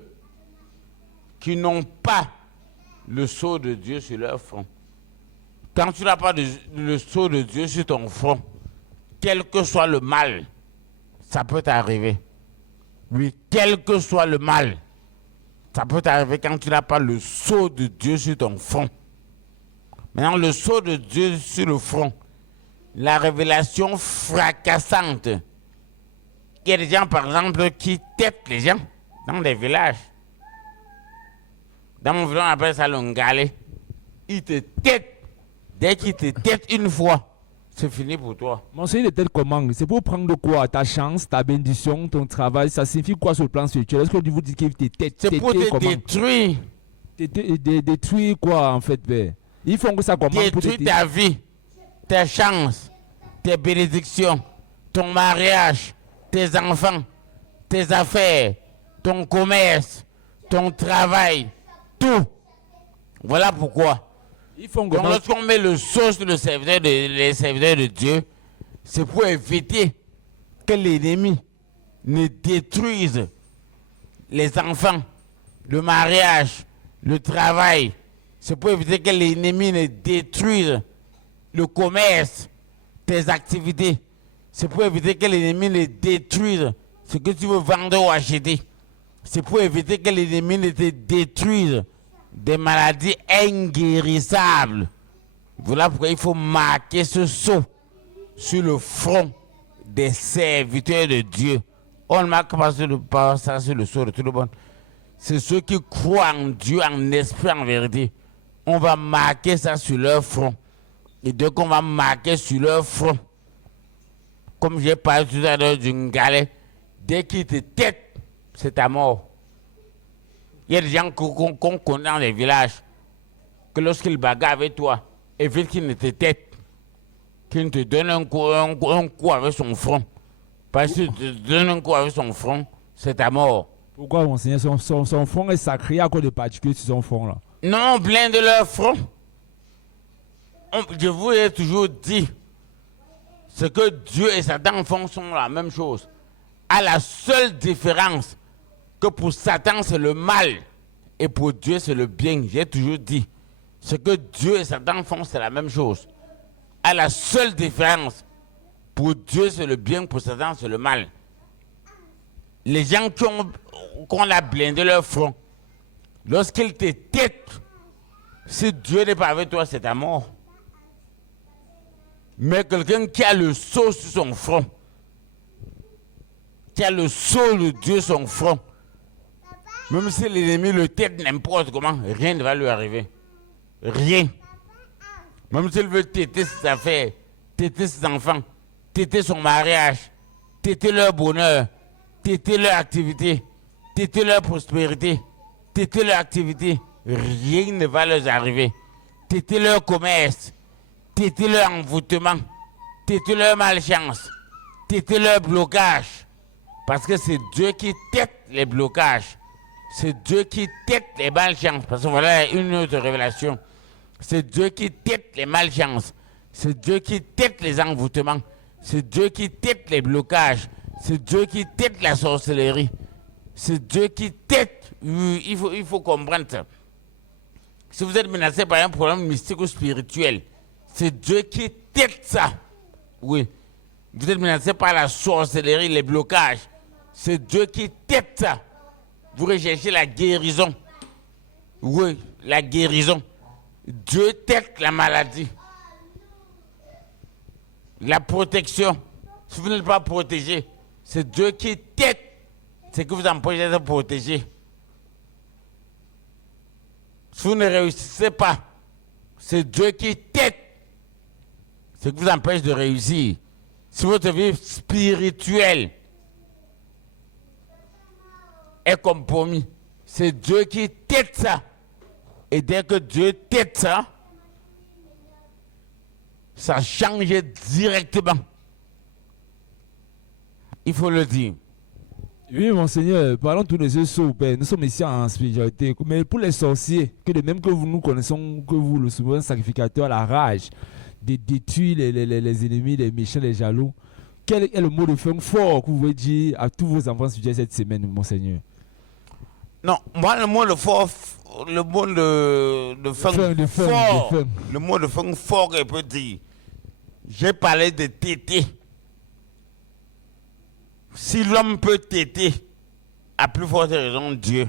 qui n'ont pas le sceau de Dieu sur leur front. Quand tu n'as pas le sceau de Dieu sur ton front, quel que soit le mal, ça peut t'arriver. Oui, quel que soit le mal, ça peut t'arriver quand tu n'as pas le sceau de Dieu sur ton front. Maintenant, le sceau de Dieu sur le front, la révélation fracassante. Il y a des gens, par exemple, qui têtent les gens dans des villages. Dans mon village, on appelle ça le ngale. Ils te têtent. Dès qu'ils te têtent une fois, c'est fini pour toi. Monseigneur, de tête comment? C'est pour prendre quoi? Ta chance, ta bénédiction, ton travail, ça signifie quoi sur le plan spirituel? Est-ce que vous dites qu'il te tête? C'est pour te détruire. Détruire quoi en fait? Ils font que ça comment? Détruire ta vie, tes chances, tes bénédictions, ton mariage, tes enfants, tes affaires, ton commerce, ton travail, tout. Voilà pourquoi. Ils font Donc lorsqu'on met le sceau sur les serviteurs de Dieu, c'est pour éviter que l'ennemi ne détruise les enfants, le mariage, le travail. C'est pour éviter que l'ennemi ne détruise le commerce, tes activités. C'est pour éviter que l'ennemi ne détruise ce que tu veux vendre ou acheter. C'est pour éviter que l'ennemi ne te détruise des maladies inguérissables. Voilà pourquoi il faut marquer ce sceau sur le front des serviteurs de Dieu. On ne marque pas ça sur le sceau de tout le monde. C'est ceux qui croient en Dieu, en esprit, en vérité. On va marquer ça sur leur front. Et dès qu'on va marquer sur leur front, comme j'ai parlé tout à l'heure d'une galère, dès qu'ils te têtent, c'est ta mort. Il y a des gens qu'on connaît dans les villages, que lorsqu'ils bagarrent avec toi, évite qu'ils ne te têtent, qu'ils ne te donnent un coup avec son front. Parce que te donne un coup avec son front, c'est ta mort. Pourquoi, monseigneur, son front est sacré à cause de particulier sur son front là? Non, on blinde leur front. Je vous ai toujours dit, ce que Dieu et Satan font sont la même chose. À la seule différence que pour Satan c'est le mal et pour Dieu c'est le bien. J'ai toujours dit, ce que Dieu et Satan font c'est la même chose. À la seule différence, pour Dieu c'est le bien, pour Satan c'est le mal. Les gens qu'on a blindé leur front, lorsqu'ils te têtent, si Dieu n'est pas avec toi, c'est ta mort. Mais quelqu'un qui a le sceau sur son front, qui a le sceau de Dieu sur son front, même si l'ennemi le tête n'importe comment, rien ne va lui arriver. Rien. Même s'il veut têter ses affaires, têter ses enfants, têter son mariage, têter leur bonheur, têter leur activité, têter leur prospérité, têter leur activité, rien ne va leur arriver. Têter leur commerce, têter leur envoûtement, têter leur malchance, têter leur blocage. Parce que c'est Dieu qui tête les blocages. C'est Dieu qui tête les malchances. Parce que voilà une autre révélation. C'est Dieu qui tête les malchances. C'est Dieu qui tête les envoûtements. C'est Dieu qui tête les blocages. C'est Dieu qui tête la sorcellerie. C'est Dieu qui tête. Il faut comprendre ça. Si vous êtes menacé par un problème mystique ou spirituel, c'est Dieu qui tête ça. Oui. Vous êtes menacé par la sorcellerie, les blocages. C'est Dieu qui tête ça. Vous recherchez la guérison. Oui, la guérison. Dieu tête la maladie. La protection. Si vous n'êtes pas protégé, c'est Dieu qui tête ce que vous empêchez d'être protégé. Si vous ne réussissez pas, c'est Dieu qui tête ce qui vous empêche de réussir. Si votre vie spirituelle est compromis, c'est Dieu qui tête ça. Et dès que Dieu tête ça, Ça change directement. Il faut le dire. Oui, monseigneur, parlons tous les yeux, Père. Nous sommes ici en spiritualité. Mais pour les sorciers, que de même que vous nous connaissons, que vous, le souverain sacrificateur, la rage, de détruire les ennemis, les méchants, les jaloux, quel est le mot de fin fort que vous voulez dire à tous vos enfants spirituels cette semaine, monseigneur? Non, moi, le mot de fort, le mot de fin fort, le mot de fin fort que je peux dire, j'ai parlé de tété. Si l'homme peut téter, à plus forte raison Dieu.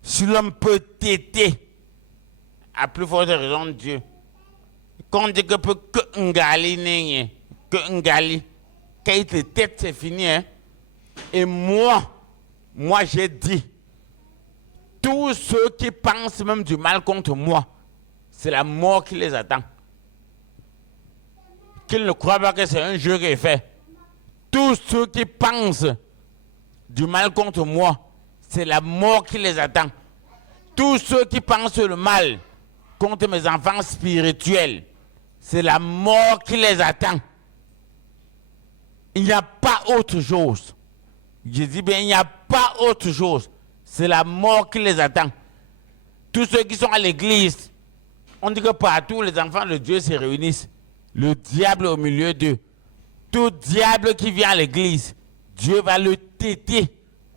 Si l'homme peut téter, à plus forte raison Dieu. Quand on dit que peut que ngali, quand il te tête, c'est fini. Hein? Et moi j'ai dit, tous ceux qui pensent même du mal contre moi, c'est la mort qui les attend. Qu'ils ne croient pas que c'est un jeu qui est fait. Tous ceux qui pensent du mal contre moi, c'est la mort qui les attend. Tous ceux qui pensent le mal contre mes enfants spirituels, c'est la mort qui les attend. Il n'y a pas autre chose. Je dis bien, il n'y a pas autre chose. C'est la mort qui les attend. Tous ceux qui sont à l'église, on dit que partout les enfants de Dieu se réunissent. Le diable au milieu d'eux. Tout diable qui vient à l'église, Dieu va le téter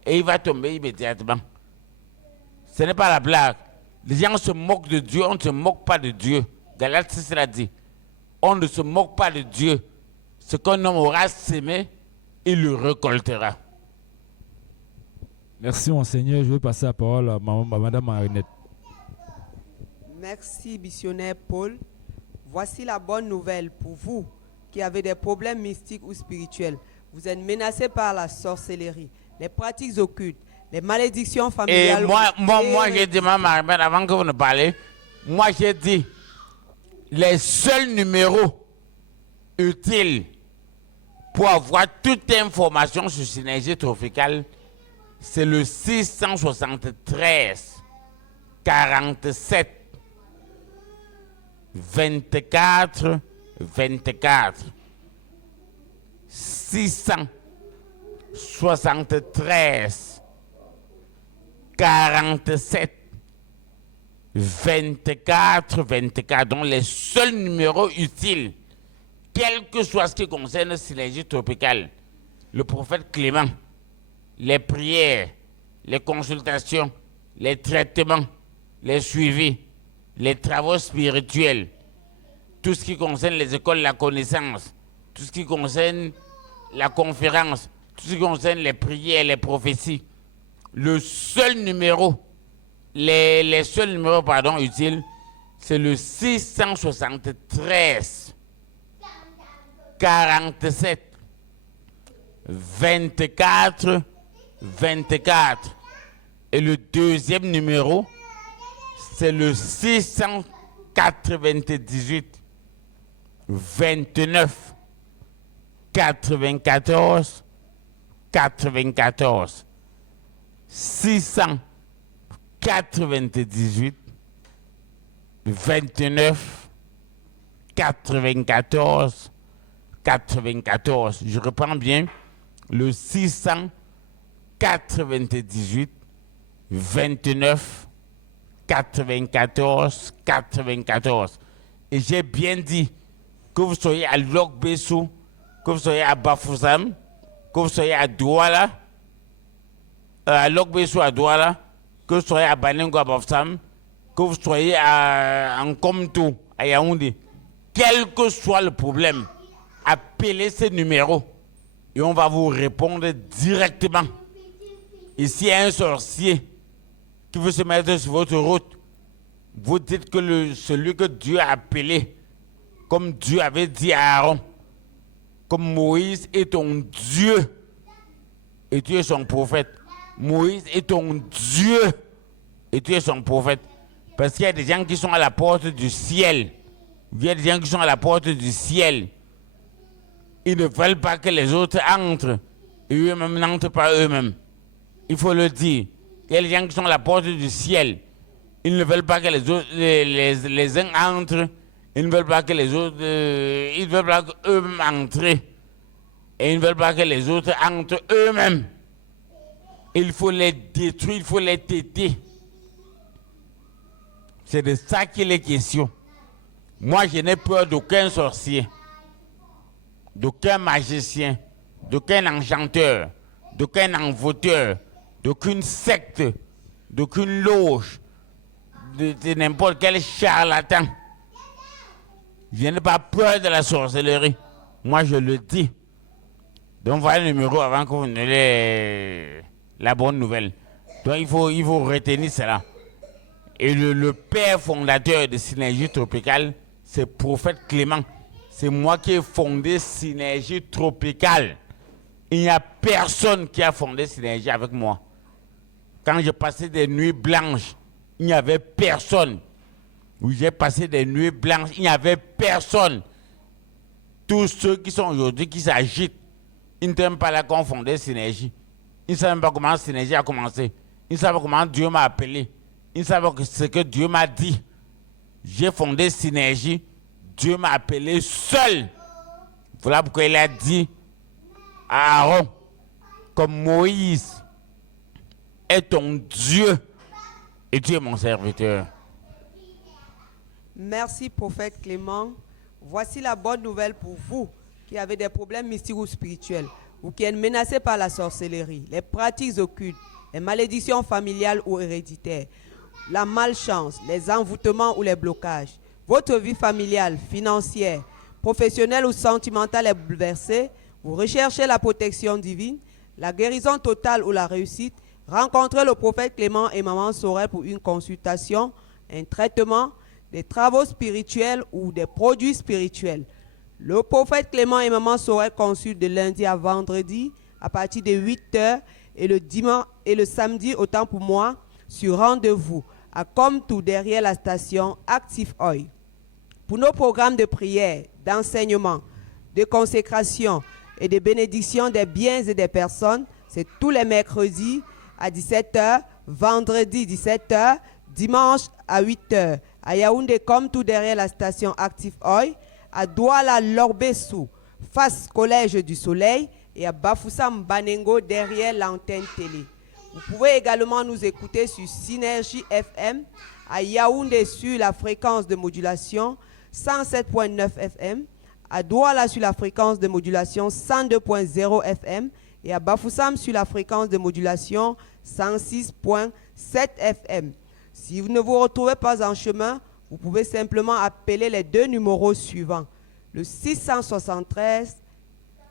et il va tomber immédiatement. Ce n'est pas la blague. Les gens se moquent de Dieu, on ne se moque pas de Dieu. Galates 6 l'a dit. On ne se moque pas de Dieu. Ce qu'un homme aura sémé, il le récoltera. Merci, monseigneur. Je vais passer la parole à madame Marinette. Merci, missionnaire Paul. Voici la bonne nouvelle pour vous qui avez des problèmes mystiques ou spirituels. Vous êtes menacés par la sorcellerie, les pratiques occultes, les malédictions familiales. Et moi j'ai dit, maman, avant que vous ne parlez, moi j'ai dit, les seuls numéros utiles pour avoir toute information sur Synergie Tropicale, c'est le 673 47 24 24 673 47 24 24, donc les seuls numéros utiles, quel que soit ce qui concerne Synergie Tropicale. Le prophète Clément, les prières, les consultations, les traitements, les suivis, les travaux spirituels, tout ce qui concerne les écoles de la connaissance, tout ce qui concerne la conférence, tout ce qui concerne les prières, les prophéties. Le seul numéro, les seuls numéros utiles, c'est le 673 47 24 24. Et le deuxième numéro, c'est le 698 29 94 94. 698 29 94 94. Je reprends bien. Le 698 29 94 94. Et j'ai bien dit que vous soyez à Lok-Bessou, que vous soyez à Bafoussam, que vous soyez à Douala, à Lok-Bessou à Douala, que vous soyez à Baningo à Bafoussam, que vous soyez à Nkomtou, à Yaoundé. Quel que soit le problème, appelez ces numéros et on va vous répondre directement. Et s'il y a un sorcier qui veut se mettre sur votre route, vous dites que celui que Dieu a appelé, comme Dieu avait dit à Aaron, comme Moïse est ton Dieu et tu es son prophète. Moïse est ton Dieu et tu es son prophète. Parce qu'il y a des gens qui sont à la porte du ciel. Il y a des gens qui sont à la porte du ciel. Ils ne veulent pas que les autres entrent et eux-mêmes n'entrent pas eux-mêmes. Il faut le dire. Il y a des gens qui sont à la porte du ciel. Ils ne veulent pas que les uns entrent Ils ne veulent pas que les autres, ils ne veulent pas qu'eux-mêmes entrent. Et ils ne veulent pas que les autres entrent eux-mêmes. Il faut les détruire, il faut les têter. C'est de ça qu'il est question. Moi, je n'ai peur d'aucun sorcier, d'aucun magicien, d'aucun enchanteur, d'aucun envoûteur, d'aucune secte, d'aucune loge, de n'importe quel charlatan. Je n'ai pas peur de la sorcellerie. Moi, je le dis. Donc, voilà le numéro avant que vous n'ayez la bonne nouvelle. Donc, il faut retenir cela. Et le père fondateur de Synergie Tropicale, c'est Prophète Clément. C'est moi qui ai fondé Synergie Tropicale. Il n'y a personne qui a fondé Synergie avec moi. Quand j'ai passé des nuits blanches, il n'y avait personne. Oui, j'ai passé des nuits blanches, il n'y avait personne. Tous ceux qui sont aujourd'hui, qui s'agitent, ils ne t'aiment pas la qu'on fondé Synergie. Ils ne savent même pas comment Synergie a commencé. Ils ne savent pas comment Dieu m'a appelé. Ils ne savent pas ce que Dieu m'a dit. J'ai fondé Synergie. Dieu m'a appelé seul. Voilà pourquoi il a dit à Aaron, comme Moïse est ton Dieu et tu es mon serviteur. Merci, prophète Clément. Voici la bonne nouvelle pour vous qui avez des problèmes mystiques ou spirituels ou qui êtes menacés par la sorcellerie, les pratiques occultes, les malédictions familiales ou héréditaires, la malchance, les envoûtements ou les blocages. Votre vie familiale, financière, professionnelle ou sentimentale est bouleversée. Vous recherchez la protection divine, la guérison totale ou la réussite. Rencontrez le prophète Clément et Maman Sorel pour une consultation, un traitement, des travaux spirituels ou des produits spirituels. Le prophète Clément et Maman Sorel consultent de lundi à vendredi à partir de 8h et le dimanche et le samedi, autant pour moi, sur rendez-vous à Comtou derrière la station Active Oil. Pour nos programmes de prière, d'enseignement, de consécration et de bénédiction des biens et des personnes, c'est tous les mercredis à 17h, vendredi 17h, dimanche à 8h. À Yaoundé, Comtou derrière la station Active Oil, à Douala Lorbessou, face Collège du Soleil, et à Bafoussam Banengo derrière l'antenne télé. Vous pouvez également nous écouter sur Synergie FM, à Yaoundé sur la fréquence de modulation 107.9 FM, à Douala sur la fréquence de modulation 102.0 FM et à Bafoussam sur la fréquence de modulation 106.7 FM. Si vous ne vous retrouvez pas en chemin, vous pouvez simplement appeler les deux numéros suivants, le 673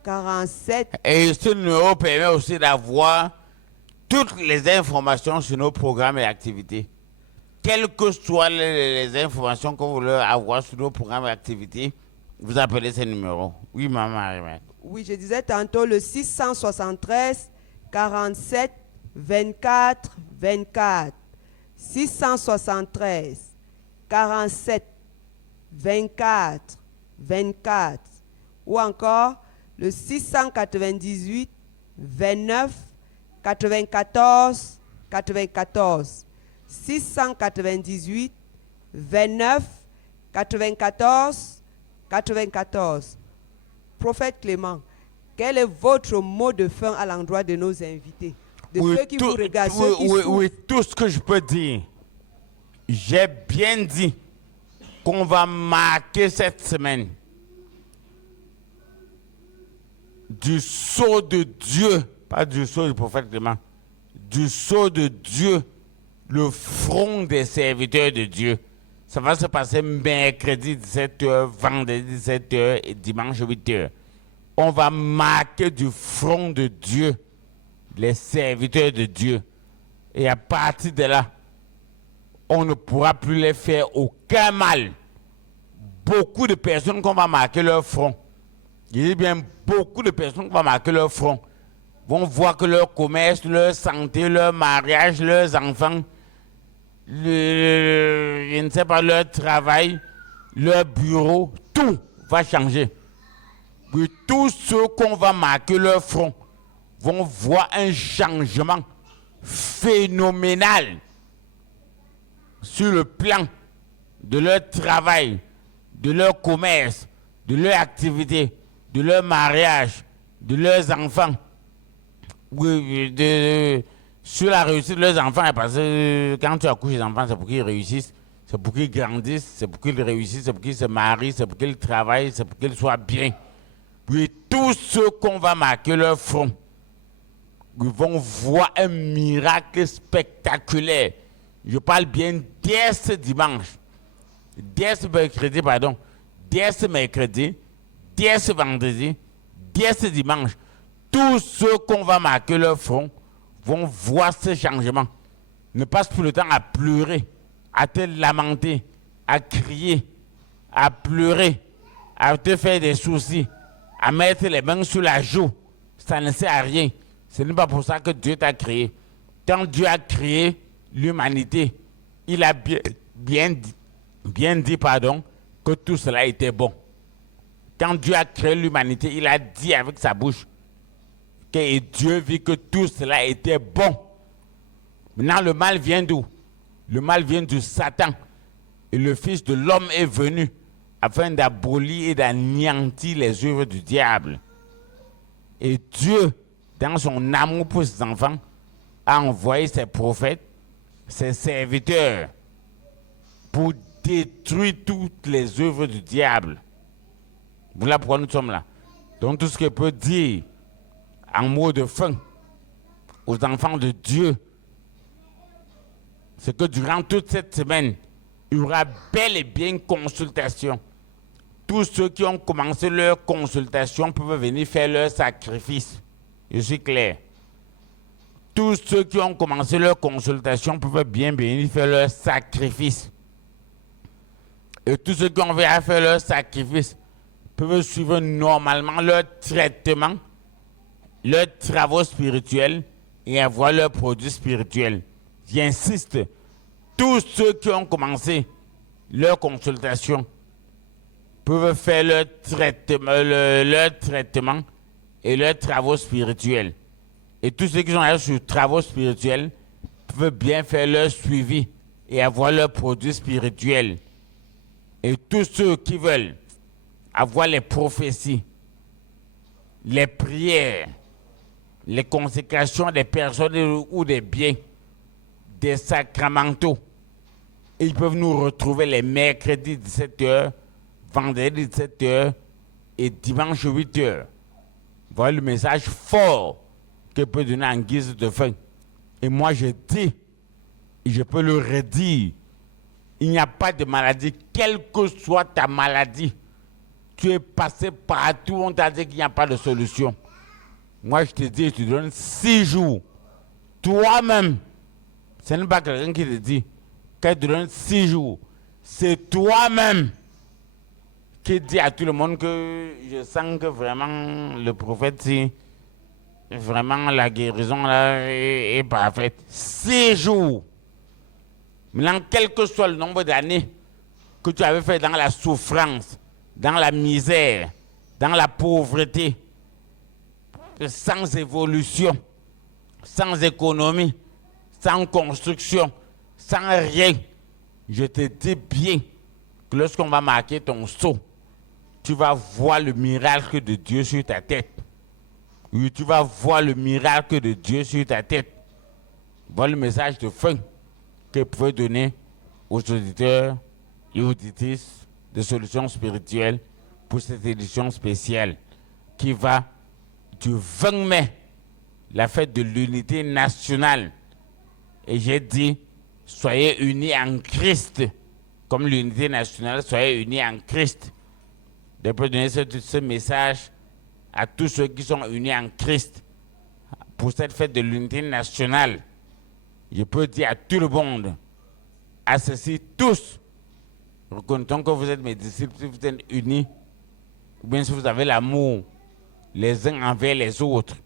47. Et ce numéro permet aussi d'avoir toutes les informations sur nos programmes et activités. Quelles que soient les informations que vous voulez avoir sur nos programmes et activités, vous appelez ce numéro. Oui, maman Marie-Mère. Oui, je disais tantôt le 673 47 24 24. 673 47 24 24. Ou encore le 698 29 94 94. 698 29 94 94. Prophète Clément, quel est votre mot de fin à l'endroit de nos invités, de ceux qui vous regardent, ceux qui souffrent? Oui, tout ce que je peux dire. J'ai bien dit qu'on va marquer cette semaine du sceau de Dieu, pas du sceau du prophète Clément, du sceau de Dieu, le front des serviteurs de Dieu. Ça va se passer mercredi 17h, vendredi 17h et dimanche 8h. On va marquer du front de Dieu les serviteurs de Dieu. Et à partir de là, on ne pourra plus les faire aucun mal. Beaucoup de personnes qu'on va marquer leur front, je dis bien beaucoup de personnes qu'on va marquer leur front, vont voir que leur commerce, leur santé, leur mariage, leurs enfants, je ne sais pas, leur travail, leur bureau, tout va changer. Et tous ceux qu'on va marquer leur front vont voir un changement phénoménal sur le plan de leur travail, de leur commerce, de leur activité, de leur mariage, de leurs enfants, sur la réussite de leurs enfants, parce que quand tu accouches les enfants, c'est pour qu'ils réussissent, c'est pour qu'ils grandissent, c'est pour qu'ils réussissent, c'est pour qu'ils se marient, c'est pour qu'ils travaillent, c'est pour qu'ils soient bien. Puis tous ceux qu'on va marquer leur front, ils vont voir un miracle spectaculaire. Je parle bien dès ce dimanche, dès ce mercredi, dès ce vendredi, dès ce dimanche. Tous ceux qu'on va marquer leur front vont voir ce changement. Ne passe plus le temps à pleurer, à te lamenter, à crier, à pleurer, à te faire des soucis, à mettre les mains sur la joue. Ça ne sert à rien. Ce n'est pas pour ça que Dieu t'a créé. Quand Dieu a créé l'humanité, il a bien dit, que tout cela était bon. Quand Dieu a créé l'humanité, il a dit avec sa bouche que Dieu vit que tout cela était bon. Maintenant, le mal vient d'où? Le mal vient du Satan. Et le Fils de l'homme est venu afin d'abolir et d'anéantir les œuvres du diable. Et Dieu, dans son amour pour ses enfants, a envoyé ses prophètes, ses serviteurs, pour détruire toutes les œuvres du diable. Voilà pourquoi nous sommes là. Donc tout ce que peut dire en mot de fin aux enfants de Dieu, c'est que durant toute cette semaine, il y aura bel et bien une consultation. Tous ceux qui ont commencé leur consultation peuvent venir faire leur sacrifice. Je suis clair. Tous ceux qui ont commencé leur consultation peuvent bien venir faire leur sacrifice. Et tous ceux qui ont fait faire leur sacrifice peuvent suivre normalement leur traitement, leurs travaux spirituels et avoir leurs produits spirituels. J'insiste, tous ceux qui ont commencé leur consultation peuvent faire leur traitement et leurs travaux spirituels. Et tous ceux qui sont allés sur travaux spirituels peuvent bien faire leur suivi et avoir leurs produits spirituels. Et tous ceux qui veulent avoir les prophéties, les prières, les consécrations des personnes ou des biens, des sacramentaux, ils peuvent nous retrouver les mercredis 17h, vendredi 17h et dimanche 8h. Voilà le message fort que peut donner en guise de fin. Et moi je dis, et je peux le redire, il n'y a pas de maladie, quelle que soit ta maladie. Tu es passé partout, on t'a dit qu'il n'y a pas de solution. Moi, je te dis, je te donne 6 jours. Toi-même, ce n'est pas quelqu'un qui te dit qu'elle te donne 6 jours. C'est toi-même qui dit à tout le monde que je sens que vraiment le prophète, si vraiment la guérison là est parfaite. 6 jours. Maintenant, quel que soit le nombre d'années que tu avais fait dans la souffrance, dans la misère, dans la pauvreté, sans évolution, sans économie, sans construction, sans rien, je te dis bien que lorsqu'on va marquer ton sceau, tu vas voir le miracle de Dieu sur ta tête. Oui, tu vas voir le miracle de Dieu sur ta tête. Voilà le message de fin que vous pouvez donner aux auditeurs et auditrices de Solutions Spirituelles pour cette édition spéciale qui va du 20 mai, la fête de l'unité nationale. Et j'ai dit, soyez unis en Christ, comme l'unité nationale, soyez unis en Christ. Je peux donner ce message à tous ceux qui sont unis en Christ pour cette fête de l'unité nationale. Je peux dire à tout le monde, à ceci tous, reconnaissons que vous êtes mes disciples, si vous êtes unis, ou bien si vous avez l'amour les uns envers les autres.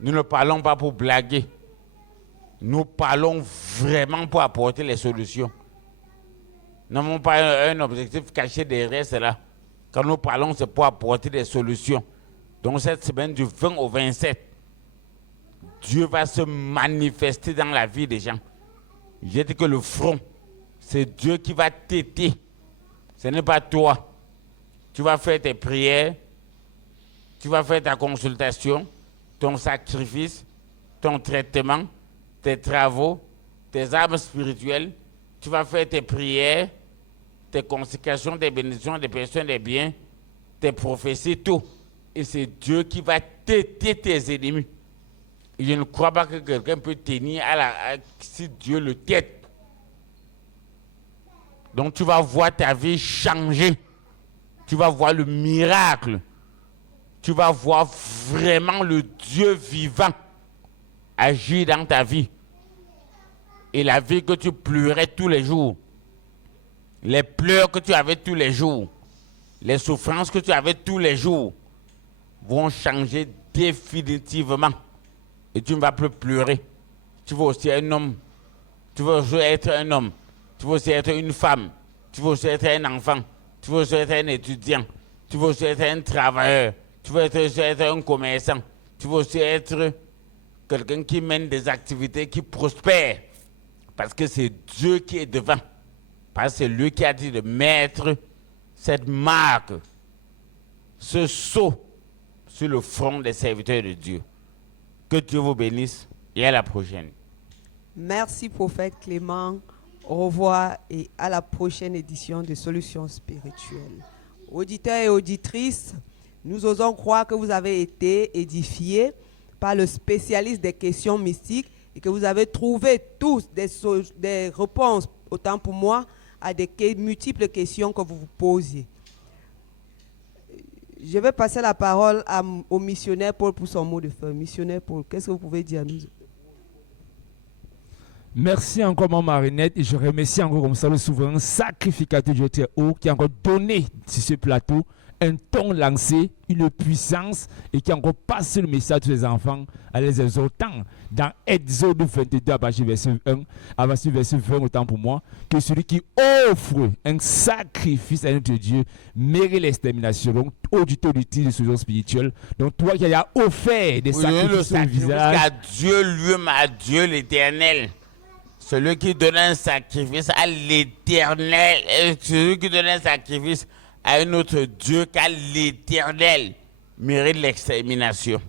Nous ne parlons pas pour blaguer. Nous parlons vraiment pour apporter les solutions. Nous n'avons pas un objectif caché derrière cela. Quand nous parlons, c'est pour apporter des solutions. Donc cette semaine du 20 au 27, Dieu va se manifester dans la vie des gens. J'ai dit que le front, c'est Dieu qui va t'aider. Ce n'est pas toi. Tu vas faire tes prières, tu vas faire ta consultation, ton sacrifice, ton traitement, tes travaux, tes armes spirituelles. Tu vas faire tes prières, tes consécrations, tes bénédictions, des personnes, des biens, tes prophéties, tout. Et c'est Dieu qui va têter tes ennemis. Et je ne crois pas que quelqu'un peut tenir si Dieu le tête. Donc tu vas voir ta vie changer. Tu vas voir le miracle. Tu vas voir vraiment le Dieu vivant agir dans ta vie. Et la vie que tu pleurais tous les jours, les pleurs que tu avais tous les jours, les souffrances que tu avais tous les jours vont changer définitivement. Et tu ne vas plus pleurer. Tu vas aussi être un homme. Tu vas aussi être un homme. Tu vas aussi être une femme. Tu vas aussi être un enfant. Tu vas aussi être un étudiant. Tu vas aussi être un travailleur. Tu vas aussi être un commerçant. Tu vas aussi être quelqu'un qui mène des activités qui prospèrent. Parce que c'est Dieu qui est devant. Parce que c'est lui qui a dit de mettre cette marque, ce sceau sur le front des serviteurs de Dieu. Que Dieu vous bénisse et à la prochaine. Merci, prophète Clément. Au revoir et à la prochaine édition de Solutions spirituelles. Auditeurs et auditrices, nous osons croire que vous avez été édifiés par le spécialiste des questions mystiques et que vous avez trouvé tous des réponses, autant pour moi, à des multiples questions que vous vous posiez. Je vais passer la parole au missionnaire Paul pour son mot de fin. Missionnaire Paul, qu'est-ce que vous pouvez dire à nous? Merci encore, mon Marinette, et je remercie encore comme ça le souverain sacrificateur de Dieu très haut qui a encore donné sur ce plateau un ton lancé, une puissance et qui a encore passé le message à tous les enfants à les exhortant dans Exode 22 à partir du verset 1, à partir du verset 20 autant pour moi, que celui qui offre un sacrifice à notre Dieu mérite l'extermination. Donc, auditeur de solution spirituelle. Donc, toi qui as offert des sacrifices au visage. À Dieu lui-même, à Dieu l'Éternel. Celui qui donne un sacrifice à l'Éternel, celui qui donne un sacrifice à un autre Dieu qu'à l'Éternel, mérite l'extermination.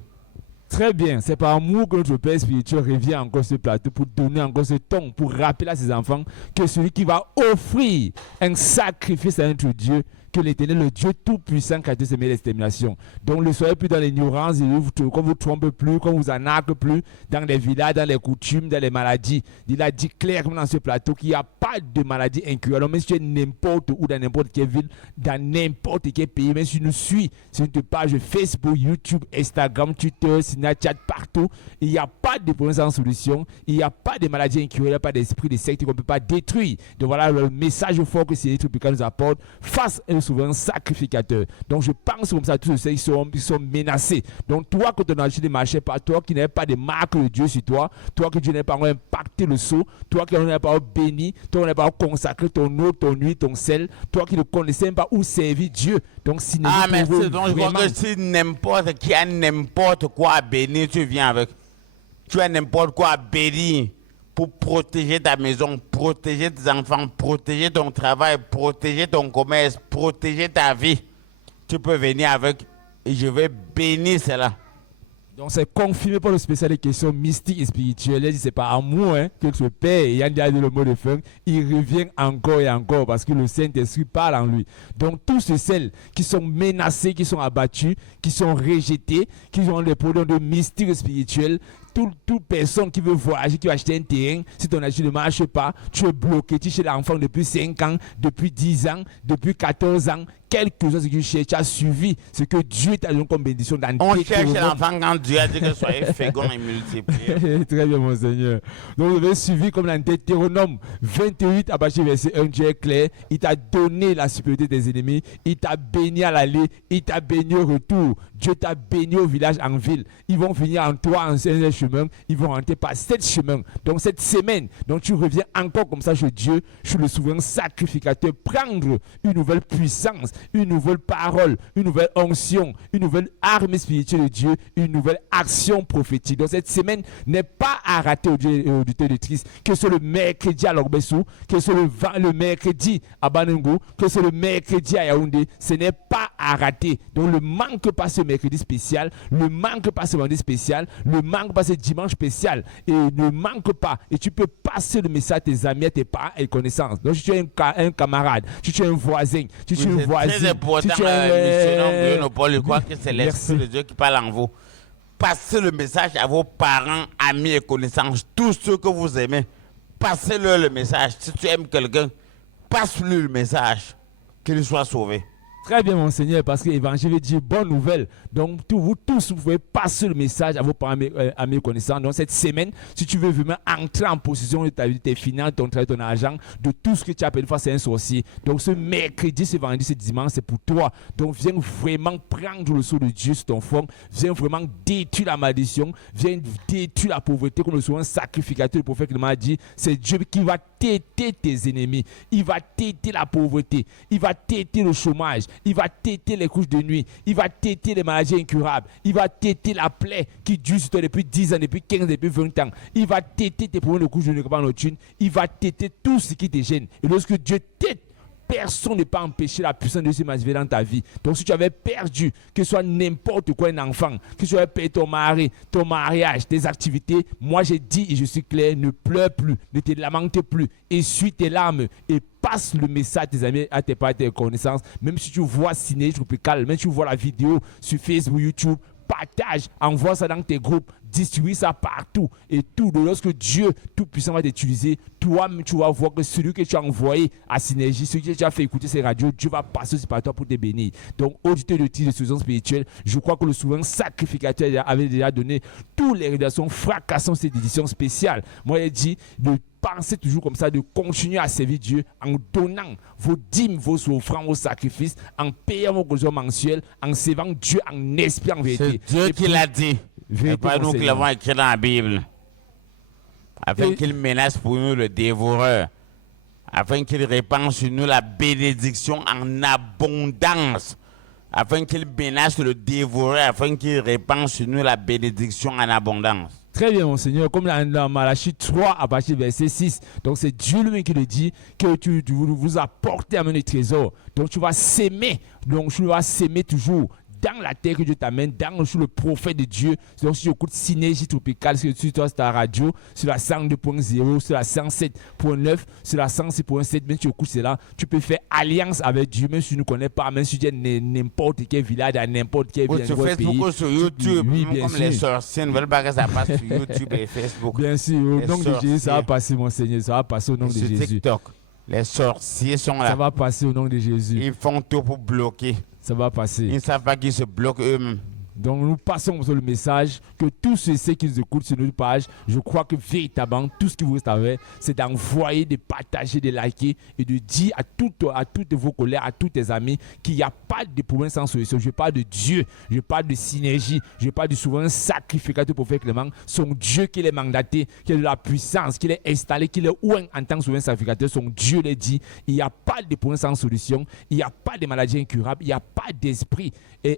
Très bien, c'est par amour que notre Père spirituel revient encore sur ce plateau pour donner encore ce ton, pour rappeler à ses enfants que celui qui va offrir un sacrifice à notre Dieu, que l'Éternel, le Dieu tout-puissant, qui a été semé l'extermination. Donc ne soyez plus dans l'ignorance, qu'on vous trompe plus, qu'on vous arnaque plus, dans les villages, dans les coutumes, dans les maladies. Il a dit clairement dans ce plateau qu'il n'y a pas de maladie incurable. Alors même si tu es n'importe où, dans n'importe quelle ville, dans n'importe quel pays, même si tu nous suis sur une page Facebook, YouTube, Instagram, Twitter, Snapchat, partout, il n'y a pas de problème sans solution, il n'y a pas de maladie incurable, il n'y a pas d'esprit de secte qu'on ne peut pas détruire. Donc voilà le message fort que c'est Tropicana nous apporte face à un souverain sacrificateur. Donc je pense comme ça à tous ceux qui sont menacés. Donc toi que ton argent ne marchait pas, toi qui n'avais pas de marque de Dieu sur toi, toi que Dieu n'a pas impacté le sceau, toi qui n'as pas béni, toi qui n'as pas consacré ton eau, ton huile, ton sel, toi qui ne connaissais même pas où servir Dieu. Donc si merci. Donc je crois que si n'importe qui a n'importe quoi à bénir, tu viens avec. Tu as n'importe quoi à bénir pour protéger ta maison, protéger tes enfants, protéger ton travail, protéger ton commerce, protéger ta vie. Tu peux venir avec et je vais bénir cela. Donc c'est confirmé par le spécial des questions mystiques et spirituelles. Il dit c'est pas à moi que ce Père, et il a dit le mot de fin, il revient encore et encore parce que le Saint-Esprit parle en lui. Donc tous ceux qui sont menacés, qui sont abattus, qui sont rejetés, qui ont des problèmes de mystique spirituel, toute personne qui veut voyager, qui veut acheter un terrain, si ton argent ne marche pas, tu es bloqué, tu es chez l'enfant depuis 5 ans, depuis 10 ans, depuis 14 ans, quelque chose que tu cherches, tu as suivi ce que Dieu t'a donné comme bénédiction dans on cherche l'enfant quand Dieu a dit que soyez féconds et multipliés. Très bien, mon Seigneur. Donc, vous avez suivi comme dans Deutéronome 28, à partir du verset 1, Dieu est clair. Il t'a donné la supériorité des ennemis. Il t'a béni à l'aller. Il t'a béni au retour. Dieu t'a béni au village, en ville. Ils vont venir en toi, en un chemin. Ils vont rentrer par 7 chemins. Donc, cette semaine, donc tu reviens encore comme ça chez Dieu, chez le souverain sacrificateur, prendre une nouvelle puissance, une nouvelle parole, une nouvelle onction, une nouvelle arme spirituelle de Dieu, une nouvelle action prophétique. Donc cette semaine n'est pas à rater auditeur de Christ, que ce soit le mercredi à Logbessou, que ce soit le mercredi à Banengo, que ce soit le mercredi à Yaoundé, ce n'est pas à rater. Donc ne manque pas ce mercredi spécial, ne manque pas ce vendredi spécial, ne manque pas ce dimanche spécial. Et ne manque pas. Et tu peux passer le message à tes amis, à tes parents et connaissances. Donc si tu es un camarade, si tu es un voisin, si tu es une voisine, très important, si tu es Paul, je crois que c'est l'Esprit de Dieu qui parle en vous. Passez le message à vos parents, amis et connaissances, tous ceux que vous aimez. Passez-leur le message. Si tu aimes quelqu'un, passe-lui le message, qu'il soit sauvé. Très bien, mon Seigneur, parce que l'évangile veut dire bonne nouvelle. Donc, vous tous, vous pouvez passer le message à vos parents, à mes connaissances. Donc, cette semaine, si tu veux vraiment entrer en possession de ta vie, de tes finances, ton travail, ton argent, de tout ce que tu appelles face à un sorcier. Donc, ce mercredi, ce vendredi, ce dimanche, c'est pour toi. Donc, viens vraiment prendre le sceau de Dieu sur ton front. Viens vraiment détruire la malédiction. Viens détruire la pauvreté, comme le souvent sacrificateur, le prophète m'a dit. C'est Dieu qui va téter tes ennemis. Il va téter la pauvreté. Il va téter le chômage. Il va téter les couches de nuit. Il va téter les maladies incurables. Il va téter la plaie qui dure sur toi depuis 10 ans, depuis 15, depuis 20 ans. Il va téter tes problèmes de couches de nuit comme nocturne. Il va téter tout ce qui te gêne. Et lorsque Dieu tète, personne ne peut empêcher la puissance de Dieu de se manifester dans ta vie. Donc si tu avais perdu, que ce soit n'importe quoi un enfant, que tu avais perdu ton mari, ton mariage, tes activités, moi j'ai dit et je suis clair, ne pleure plus, ne te lamente plus, essuie tes larmes et passe le message à tes amis, à tes parents, à tes connaissances. Même si tu vois Synergie Tropicale, même si tu vois la vidéo sur Facebook, YouTube, partage, envoie ça dans tes groupes, distribue ça partout. Et tout, lorsque Dieu Tout-Puissant va t'utiliser, toi-même tu vas voir que celui que tu as envoyé à Synergie, celui que tu as fait écouter ces radios, Dieu va passer aussi par toi pour te bénir. Donc, auditeur de titre de solution spirituelle, je crois que le souverain sacrificateur avait déjà donné toutes les révélations fracassantes de cette édition spéciale. Moi, il dit de pensez toujours comme ça, de continuer à servir Dieu en donnant vos dîmes, vos offrandes, vos sacrifices, en payant vos besoins mensuels, en servant Dieu en esprit, en vérité. C'est Dieu qui l'a dit. C'est pas nous qui l'avons écrit dans la Bible. Afin qu'il menace pour nous le dévoreur. Afin qu'il répande sur nous la bénédiction en abondance. Afin qu'il menace le dévoreur. Afin qu'il répande sur nous la bénédiction en abondance. Très bien, mon Seigneur, comme dans Malachie 3, à partir du verset 6. Donc, c'est Dieu lui-même qui le dit que tu vous apportez à mener trésor. Donc, tu vas s'aimer. Donc, tu vas s'aimer toujours dans la terre que Dieu t'amène, sur le prophète de Dieu. Donc, si tu écoutes Synergie Tropicale, sur ta radio, sur la 102.0, sur la 107.9, sur la 106.7, même si tu écoutes cela, tu peux faire alliance avec Dieu, même si tu ne connais pas, même si tu es n'importe quel village, à n'importe quel pays. Sur Facebook ou sur YouTube, oui, bien comme sûr. Les sorciers ne veulent pas que ça passe sur YouTube et Facebook. Bien sûr, au nom de Jésus, ça va passer, mon Seigneur, ça va passer au nom de Jésus. TikTok, les sorciers sont là. Ça va passer au nom de Jésus. Ils font tout pour bloquer. Ça va passer. Ils ne savent pas qu'ils se bloquent eux-mêmes. Donc nous passons sur le message que tous ceux qui nous écoutent sur notre page, je crois que véritablement tout ce qui vous reste à faire, c'est d'envoyer, de partager, de liker et de dire à toutes vos collègues, à tous tes amis qu'il n'y a pas de problème sans solution. Je parle de Dieu, je parle de Synergie, je parle du souverain sacrificateur prophète Clément, son Dieu qui l'est mandaté, qui est de la puissance, qui l'est installé, qui l'est oint en tant que souverain sacrificateur, son Dieu l'a dit, il n'y a pas de problème sans solution, il n'y a pas de maladie incurable, il n'y a pas d'esprit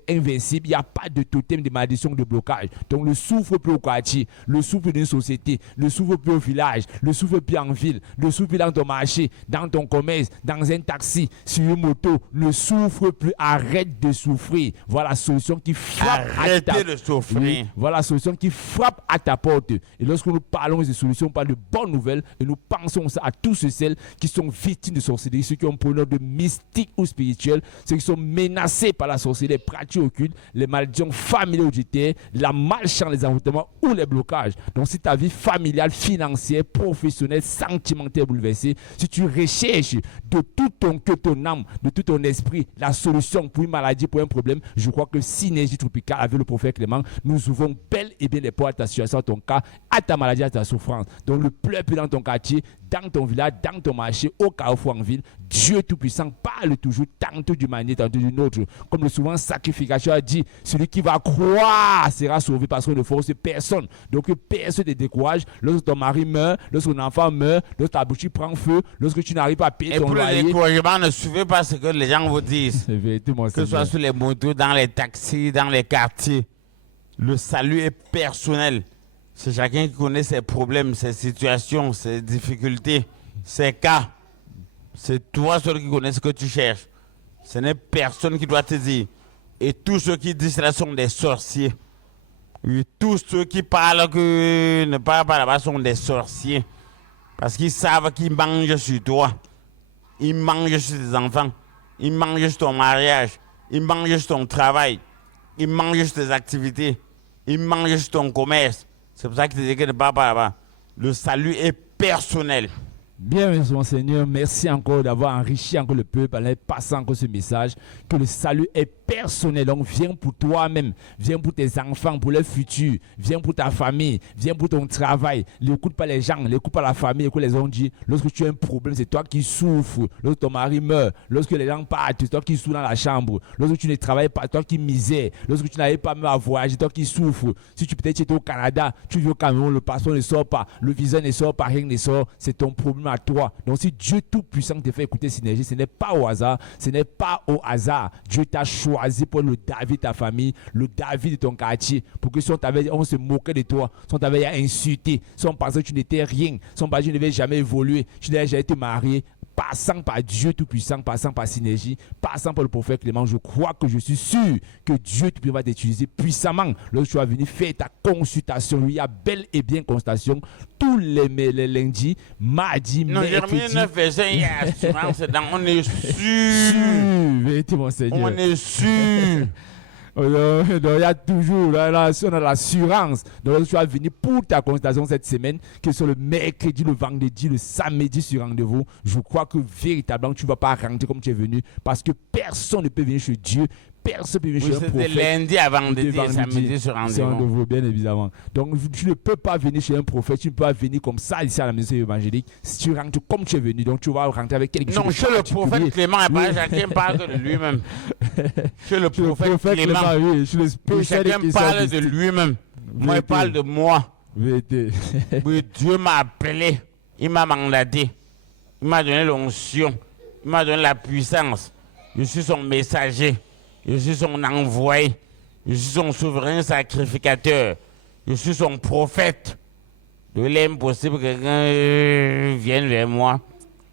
invincible, il n'y a pas de totem de malédiction, de blocage. Donc le souffre plus au quartier, le souffre d'une société, le souffre plus au village, le souffre plus en ville, le souffre dans ton marché, dans ton commerce, dans un taxi, sur une moto, ne souffre plus, arrête de souffrir. Voilà la solution qui frappe à ta porte. Oui, voilà la solution qui frappe à ta porte. Et lorsque nous parlons de solutions, on parle de bonnes nouvelles et nous pensons à tous ceux qui sont victimes de sorcellerie, ceux qui ont pour nom de mystique ou spirituel, ceux qui sont menacés par la sorcellerie, les pratiques occultes, les malédictions familiales ou budgétaires, la malchance, les envoûtements ou les blocages. Donc si ta vie familiale, financière, professionnelle, sentimentale est bouleversée, si tu recherches de tout ton cœur, ton âme, de tout ton esprit, la solution pour une maladie, pour un problème, je crois que Synergie Tropicale avec le prophète Clément, nous ouvrons bel et bien les portes à ta situation, à ton cas, à ta maladie, à ta souffrance. Donc le peuple dans ton quartier, dans ton village, dans ton marché, au carrefour en ville, Dieu Tout-Puissant parle toujours tantôt d'une manière, tantôt d'une autre. Comme le souvent sacrificateur a dit, celui qui va croire sera sauvé parce qu'on ne force personne. Donc personne ne te décourage. Lorsque ton mari meurt, lorsque ton enfant meurt, lorsque ta boutique prend feu, lorsque tu n'arrives pas à payer ton loyer. Et pour le découragement, ne suivez pas ce que les gens vous disent. C'est vérité, mon que ce soit sur les motos, dans les taxis, dans les quartiers. Le salut est personnel. C'est chacun qui connaît ses problèmes, ses situations, ses difficultés, ses cas. C'est toi seul qui connais ce que tu cherches. Ce n'est personne qui doit te dire. Et tous ceux qui disent cela sont des sorciers. Et tous ceux qui parlent que ne parlent pas là-bas sont des sorciers. Parce qu'ils savent qu'ils mangent sur toi. Ils mangent sur tes enfants. Ils mangent sur ton mariage. Ils mangent sur ton travail. Ils mangent sur tes activités. Ils mangent sur ton commerce. C'est pour ça qu'ils te disent que ne parle pas là-bas. Le salut est personnel. Bien, mon Seigneur, merci encore d'avoir enrichi encore le peuple en passant encore ce message, que le salut est personnel. Donc, viens pour toi-même, viens pour tes enfants, pour le futur, viens pour ta famille, viens pour ton travail. N'écoute pas les gens, n'écoute pas la famille, écoute les gens dit. Lorsque tu as un problème, c'est toi qui souffres. Lorsque ton mari meurt, lorsque les gens partent, c'est toi qui souffres dans la chambre. Lorsque tu ne travailles pas, c'est toi qui misère. Lorsque tu n'arrives pas même à voyager, c'est toi qui souffres. Si tu peut-être étais au Canada, tu vis au Cameroun, le passeport ne sort pas, le visa ne sort pas, rien ne sort, c'est ton problème à toi. Donc si Dieu Tout-Puissant te fait écouter Synergie, ce n'est pas au hasard, ce n'est pas au hasard. Dieu t'a choisi pour le David de ta famille, le David de ton quartier, pour que si on se moquait de toi, si on t'avait insulté, si on pensait que tu n'étais rien, si on pensait que tu n'avais jamais évolué, tu n'avais jamais été marié, passant par Dieu Tout-Puissant, passant par Synergie, passant par le prophète Clément, je crois que je suis sûr que Dieu Tout-Puissant va t'utiliser puissamment lorsque tu vas venir faire ta consultation. Il y a bel et bien consultation tous les lundis, mardi, mercredi. Non, Jérémie 9, verset, il y a assurance dedans. On est sûr. Vérité, mon Seigneur. On est sûr. Donc, il y a toujours on a l'assurance. Donc, tu vas venir pour ta consultation cette semaine, que ce soit le mercredi, le vendredi, le samedi sur rendez-vous. Je crois que véritablement, tu ne vas pas rentrer comme tu es venu, parce que personne ne peut venir chez Dieu. Personne ne peut venir chez un prophète. C'était lundi à vendredi, samedi sur rendez-vous. Bien évidemment. Donc, tu ne peux pas venir chez un prophète, tu ne peux pas venir comme ça ici à la maison évangélique. Si tu rentres comme tu es venu, donc tu vas rentrer avec quelque chose. Non, chez le prophète Clément, chacun parle de lui-même. Chez le prophète Clément, oui, chacun parle de lui-même. Moi, il parle de moi. Vérité. Oui, Dieu m'a appelé, il m'a mandaté, il m'a donné l'onction, il m'a donné la puissance. Je suis son messager. Je suis son envoyé, je suis son souverain sacrificateur, je suis son prophèt. Il est impossible que quelqu'un vienne vers moi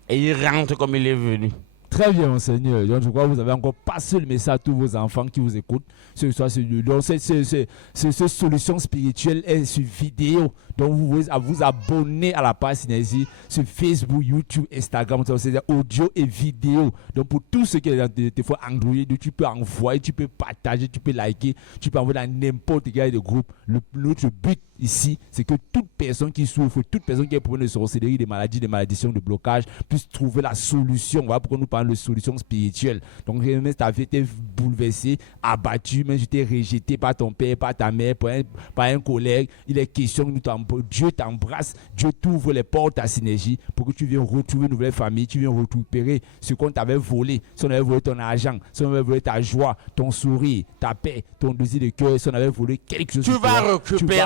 et il rentre comme il est venu. Très bien, mon Seigneur. Donc, je crois que vous avez encore passé le message à tous vos enfants qui vous écoutent. Donc, cette solution spirituelle est sur vidéo. Donc, vous pouvez vous abonner à la page Synergie sur Facebook, YouTube, Instagram. C'est audio et vidéo. Donc, pour tous ceux qui ont des téléphones Android, tu peux envoyer, tu peux partager, tu peux liker, tu peux envoyer dans n'importe quel groupe. Notre but ici, c'est que toute personne qui souffre, toute personne qui a problème de sorcellerie, des maladies, des malédictions, de blocage, puisse trouver la solution. Voilà pourquoi nous parlons de solution spirituelle. Donc, même si tu avais été bouleversé, abattu, même si tu étais rejeté par ton père, par ta mère, par un collègue, il est question que Dieu t'embrasse, Dieu t'ouvre les portes à Synergie pour que tu viennes retrouver une nouvelle famille, tu viennes récupérer ce qu'on t'avait volé. Si on avait volé ton argent, si on avait volé ta joie, ton sourire, ta paix, ton désir de cœur, si on avait volé quelque chose, tu vas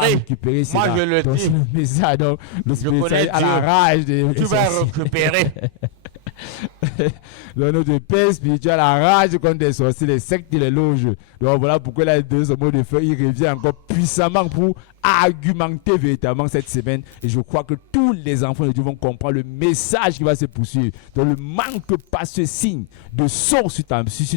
récupérer. Moi, je le dis. Le message à la rage. Tu vas récupérer. Donc, notre Père spirituel, la rage contre les sorciers, les sectes et les loges. Donc, voilà pourquoi là, deux mots de feu, il revient encore puissamment pour argumenter véritablement cette semaine. Et je crois que tous les enfants de Dieu vont comprendre le message qui va se poursuivre. Donc, ne manque pas ce signe de son sur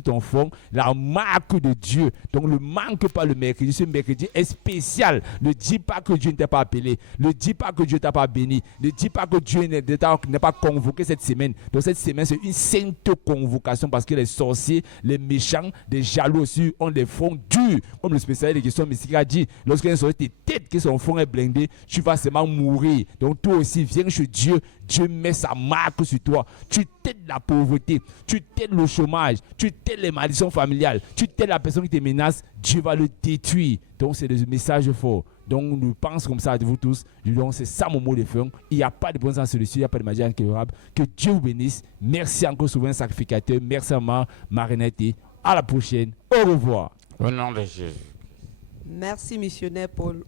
ton front, la marque de Dieu. Donc, ne manque pas le mercredi. Ce mercredi est spécial. Ne dis pas que Dieu ne t'a pas appelé. Ne dis pas que Dieu ne t'a pas béni. Ne dis pas que Dieu n'a pas convoqué cette semaine. Donc, cette semaine, c'est une sainte convocation parce que les sorciers, les méchants, les jaloux aussi ont des fronts durs. Comme le spécialiste des questions mystiques a dit, lorsqu'un sorcier t'aide, que son front est blindé, tu vas seulement mourir. Donc, toi aussi, viens chez Dieu. Dieu met sa marque sur toi. Tu t'aides la pauvreté, tu t'aides le chômage, tu t'aides les malédictions familiales, tu t'aides la personne qui te menace, Dieu va le détruire. Donc, c'est des messages forts. Donc, nous pensons comme ça de vous tous. Donc, c'est ça mon mot de fin. Il n'y a pas de bon sens celui-ci, il n'y a pas de magie incroyable. Que Dieu vous bénisse. Merci encore, souverain sacrificateur. Merci à Marinette. À la prochaine. Au revoir. Au nom de Jésus. Merci, missionnaire Paul.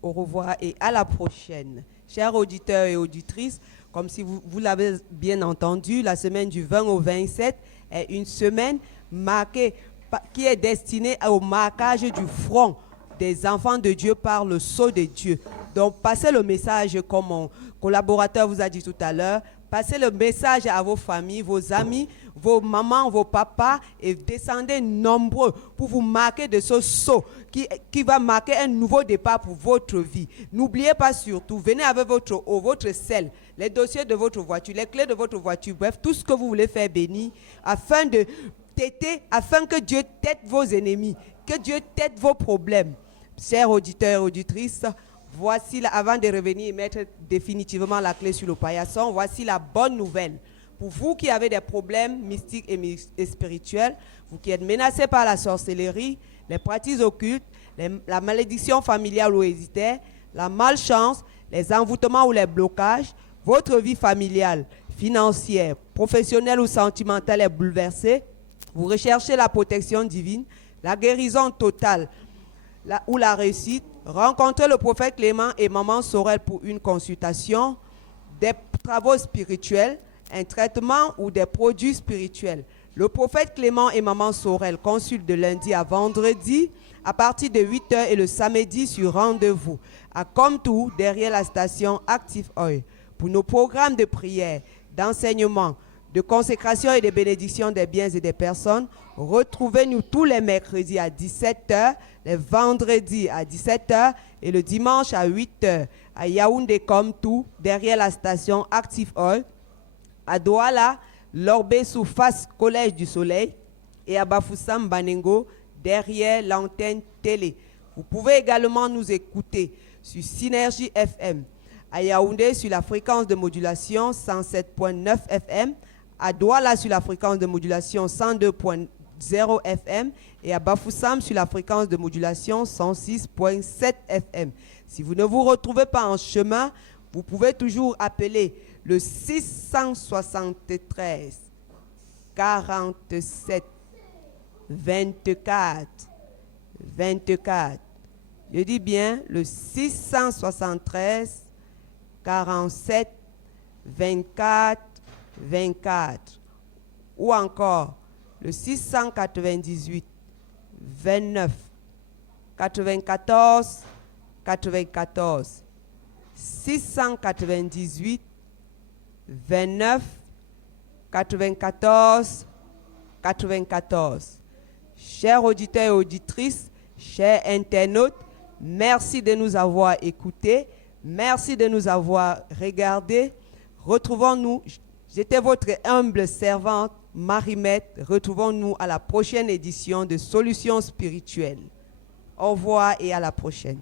Au revoir et à la prochaine. Chers auditeurs et auditrices, comme si vous l'avez bien entendu, la semaine du 20 au 27 est une semaine marquée, qui est destinée au marquage du front des enfants de Dieu par le sceau de Dieu. Donc, passez le message, comme mon collaborateur vous a dit tout à l'heure, passez le message à vos familles, vos amis, vos mamans, vos papas, et descendez nombreux pour vous marquer de ce saut qui va marquer un nouveau départ pour votre vie. N'oubliez pas surtout, venez avec votre eau, votre sel, les dossiers de votre voiture, les clés de votre voiture, bref, tout ce que vous voulez faire béni, afin que Dieu t'aide vos ennemis, que Dieu t'aide vos problèmes. Chers auditeurs et auditrices, voici, avant de revenir et mettre définitivement la clé sur le paillasson, voici la bonne nouvelle. Pour vous qui avez des problèmes mystiques et spirituels, vous qui êtes menacés par la sorcellerie, les pratiques occultes, la malédiction familiale ou héréditaire, la malchance, les envoûtements ou les blocages, votre vie familiale, financière, professionnelle ou sentimentale est bouleversée, vous recherchez la protection divine, la guérison totale ou la réussite, rencontrez le prophète Clément et Maman Sorel pour une consultation, des travaux spirituels, un traitement ou des produits spirituels. Le prophète Clément et Maman Sorel consultent de lundi à vendredi à partir de 8h et le samedi sur rendez-vous à Comtou, derrière la station Active Oil. Pour nos programmes de prière, d'enseignement, de consécration et de bénédiction des biens et des personnes, retrouvez-nous tous les mercredis à 17h, les vendredis à 17h et le dimanche à 8h à Yaoundé Comtou, derrière la station Active Oil, à Douala, Lorbé sous face Collège du Soleil et à Bafoussam Banengo, derrière l'antenne télé. Vous pouvez également nous écouter sur Synergie FM, à Yaoundé sur la fréquence de modulation 107.9 FM, à Douala sur la fréquence de modulation 102.0 FM et à Bafoussam sur la fréquence de modulation 106.7 FM. Si vous ne vous retrouvez pas en chemin, vous pouvez toujours appeler le 673 47 24 24. Je dis bien le 673 47 24 24. Ou encore le 698 29 94 94. 698 29 94 94. Chers auditeurs et auditrices, chers internautes, merci de nous avoir écoutés, merci de nous avoir regardés. Retrouvons-nous, j'étais votre humble servante Marie-Mette. Retrouvons-nous à la prochaine édition de Solutions spirituelles. Au revoir et à la prochaine.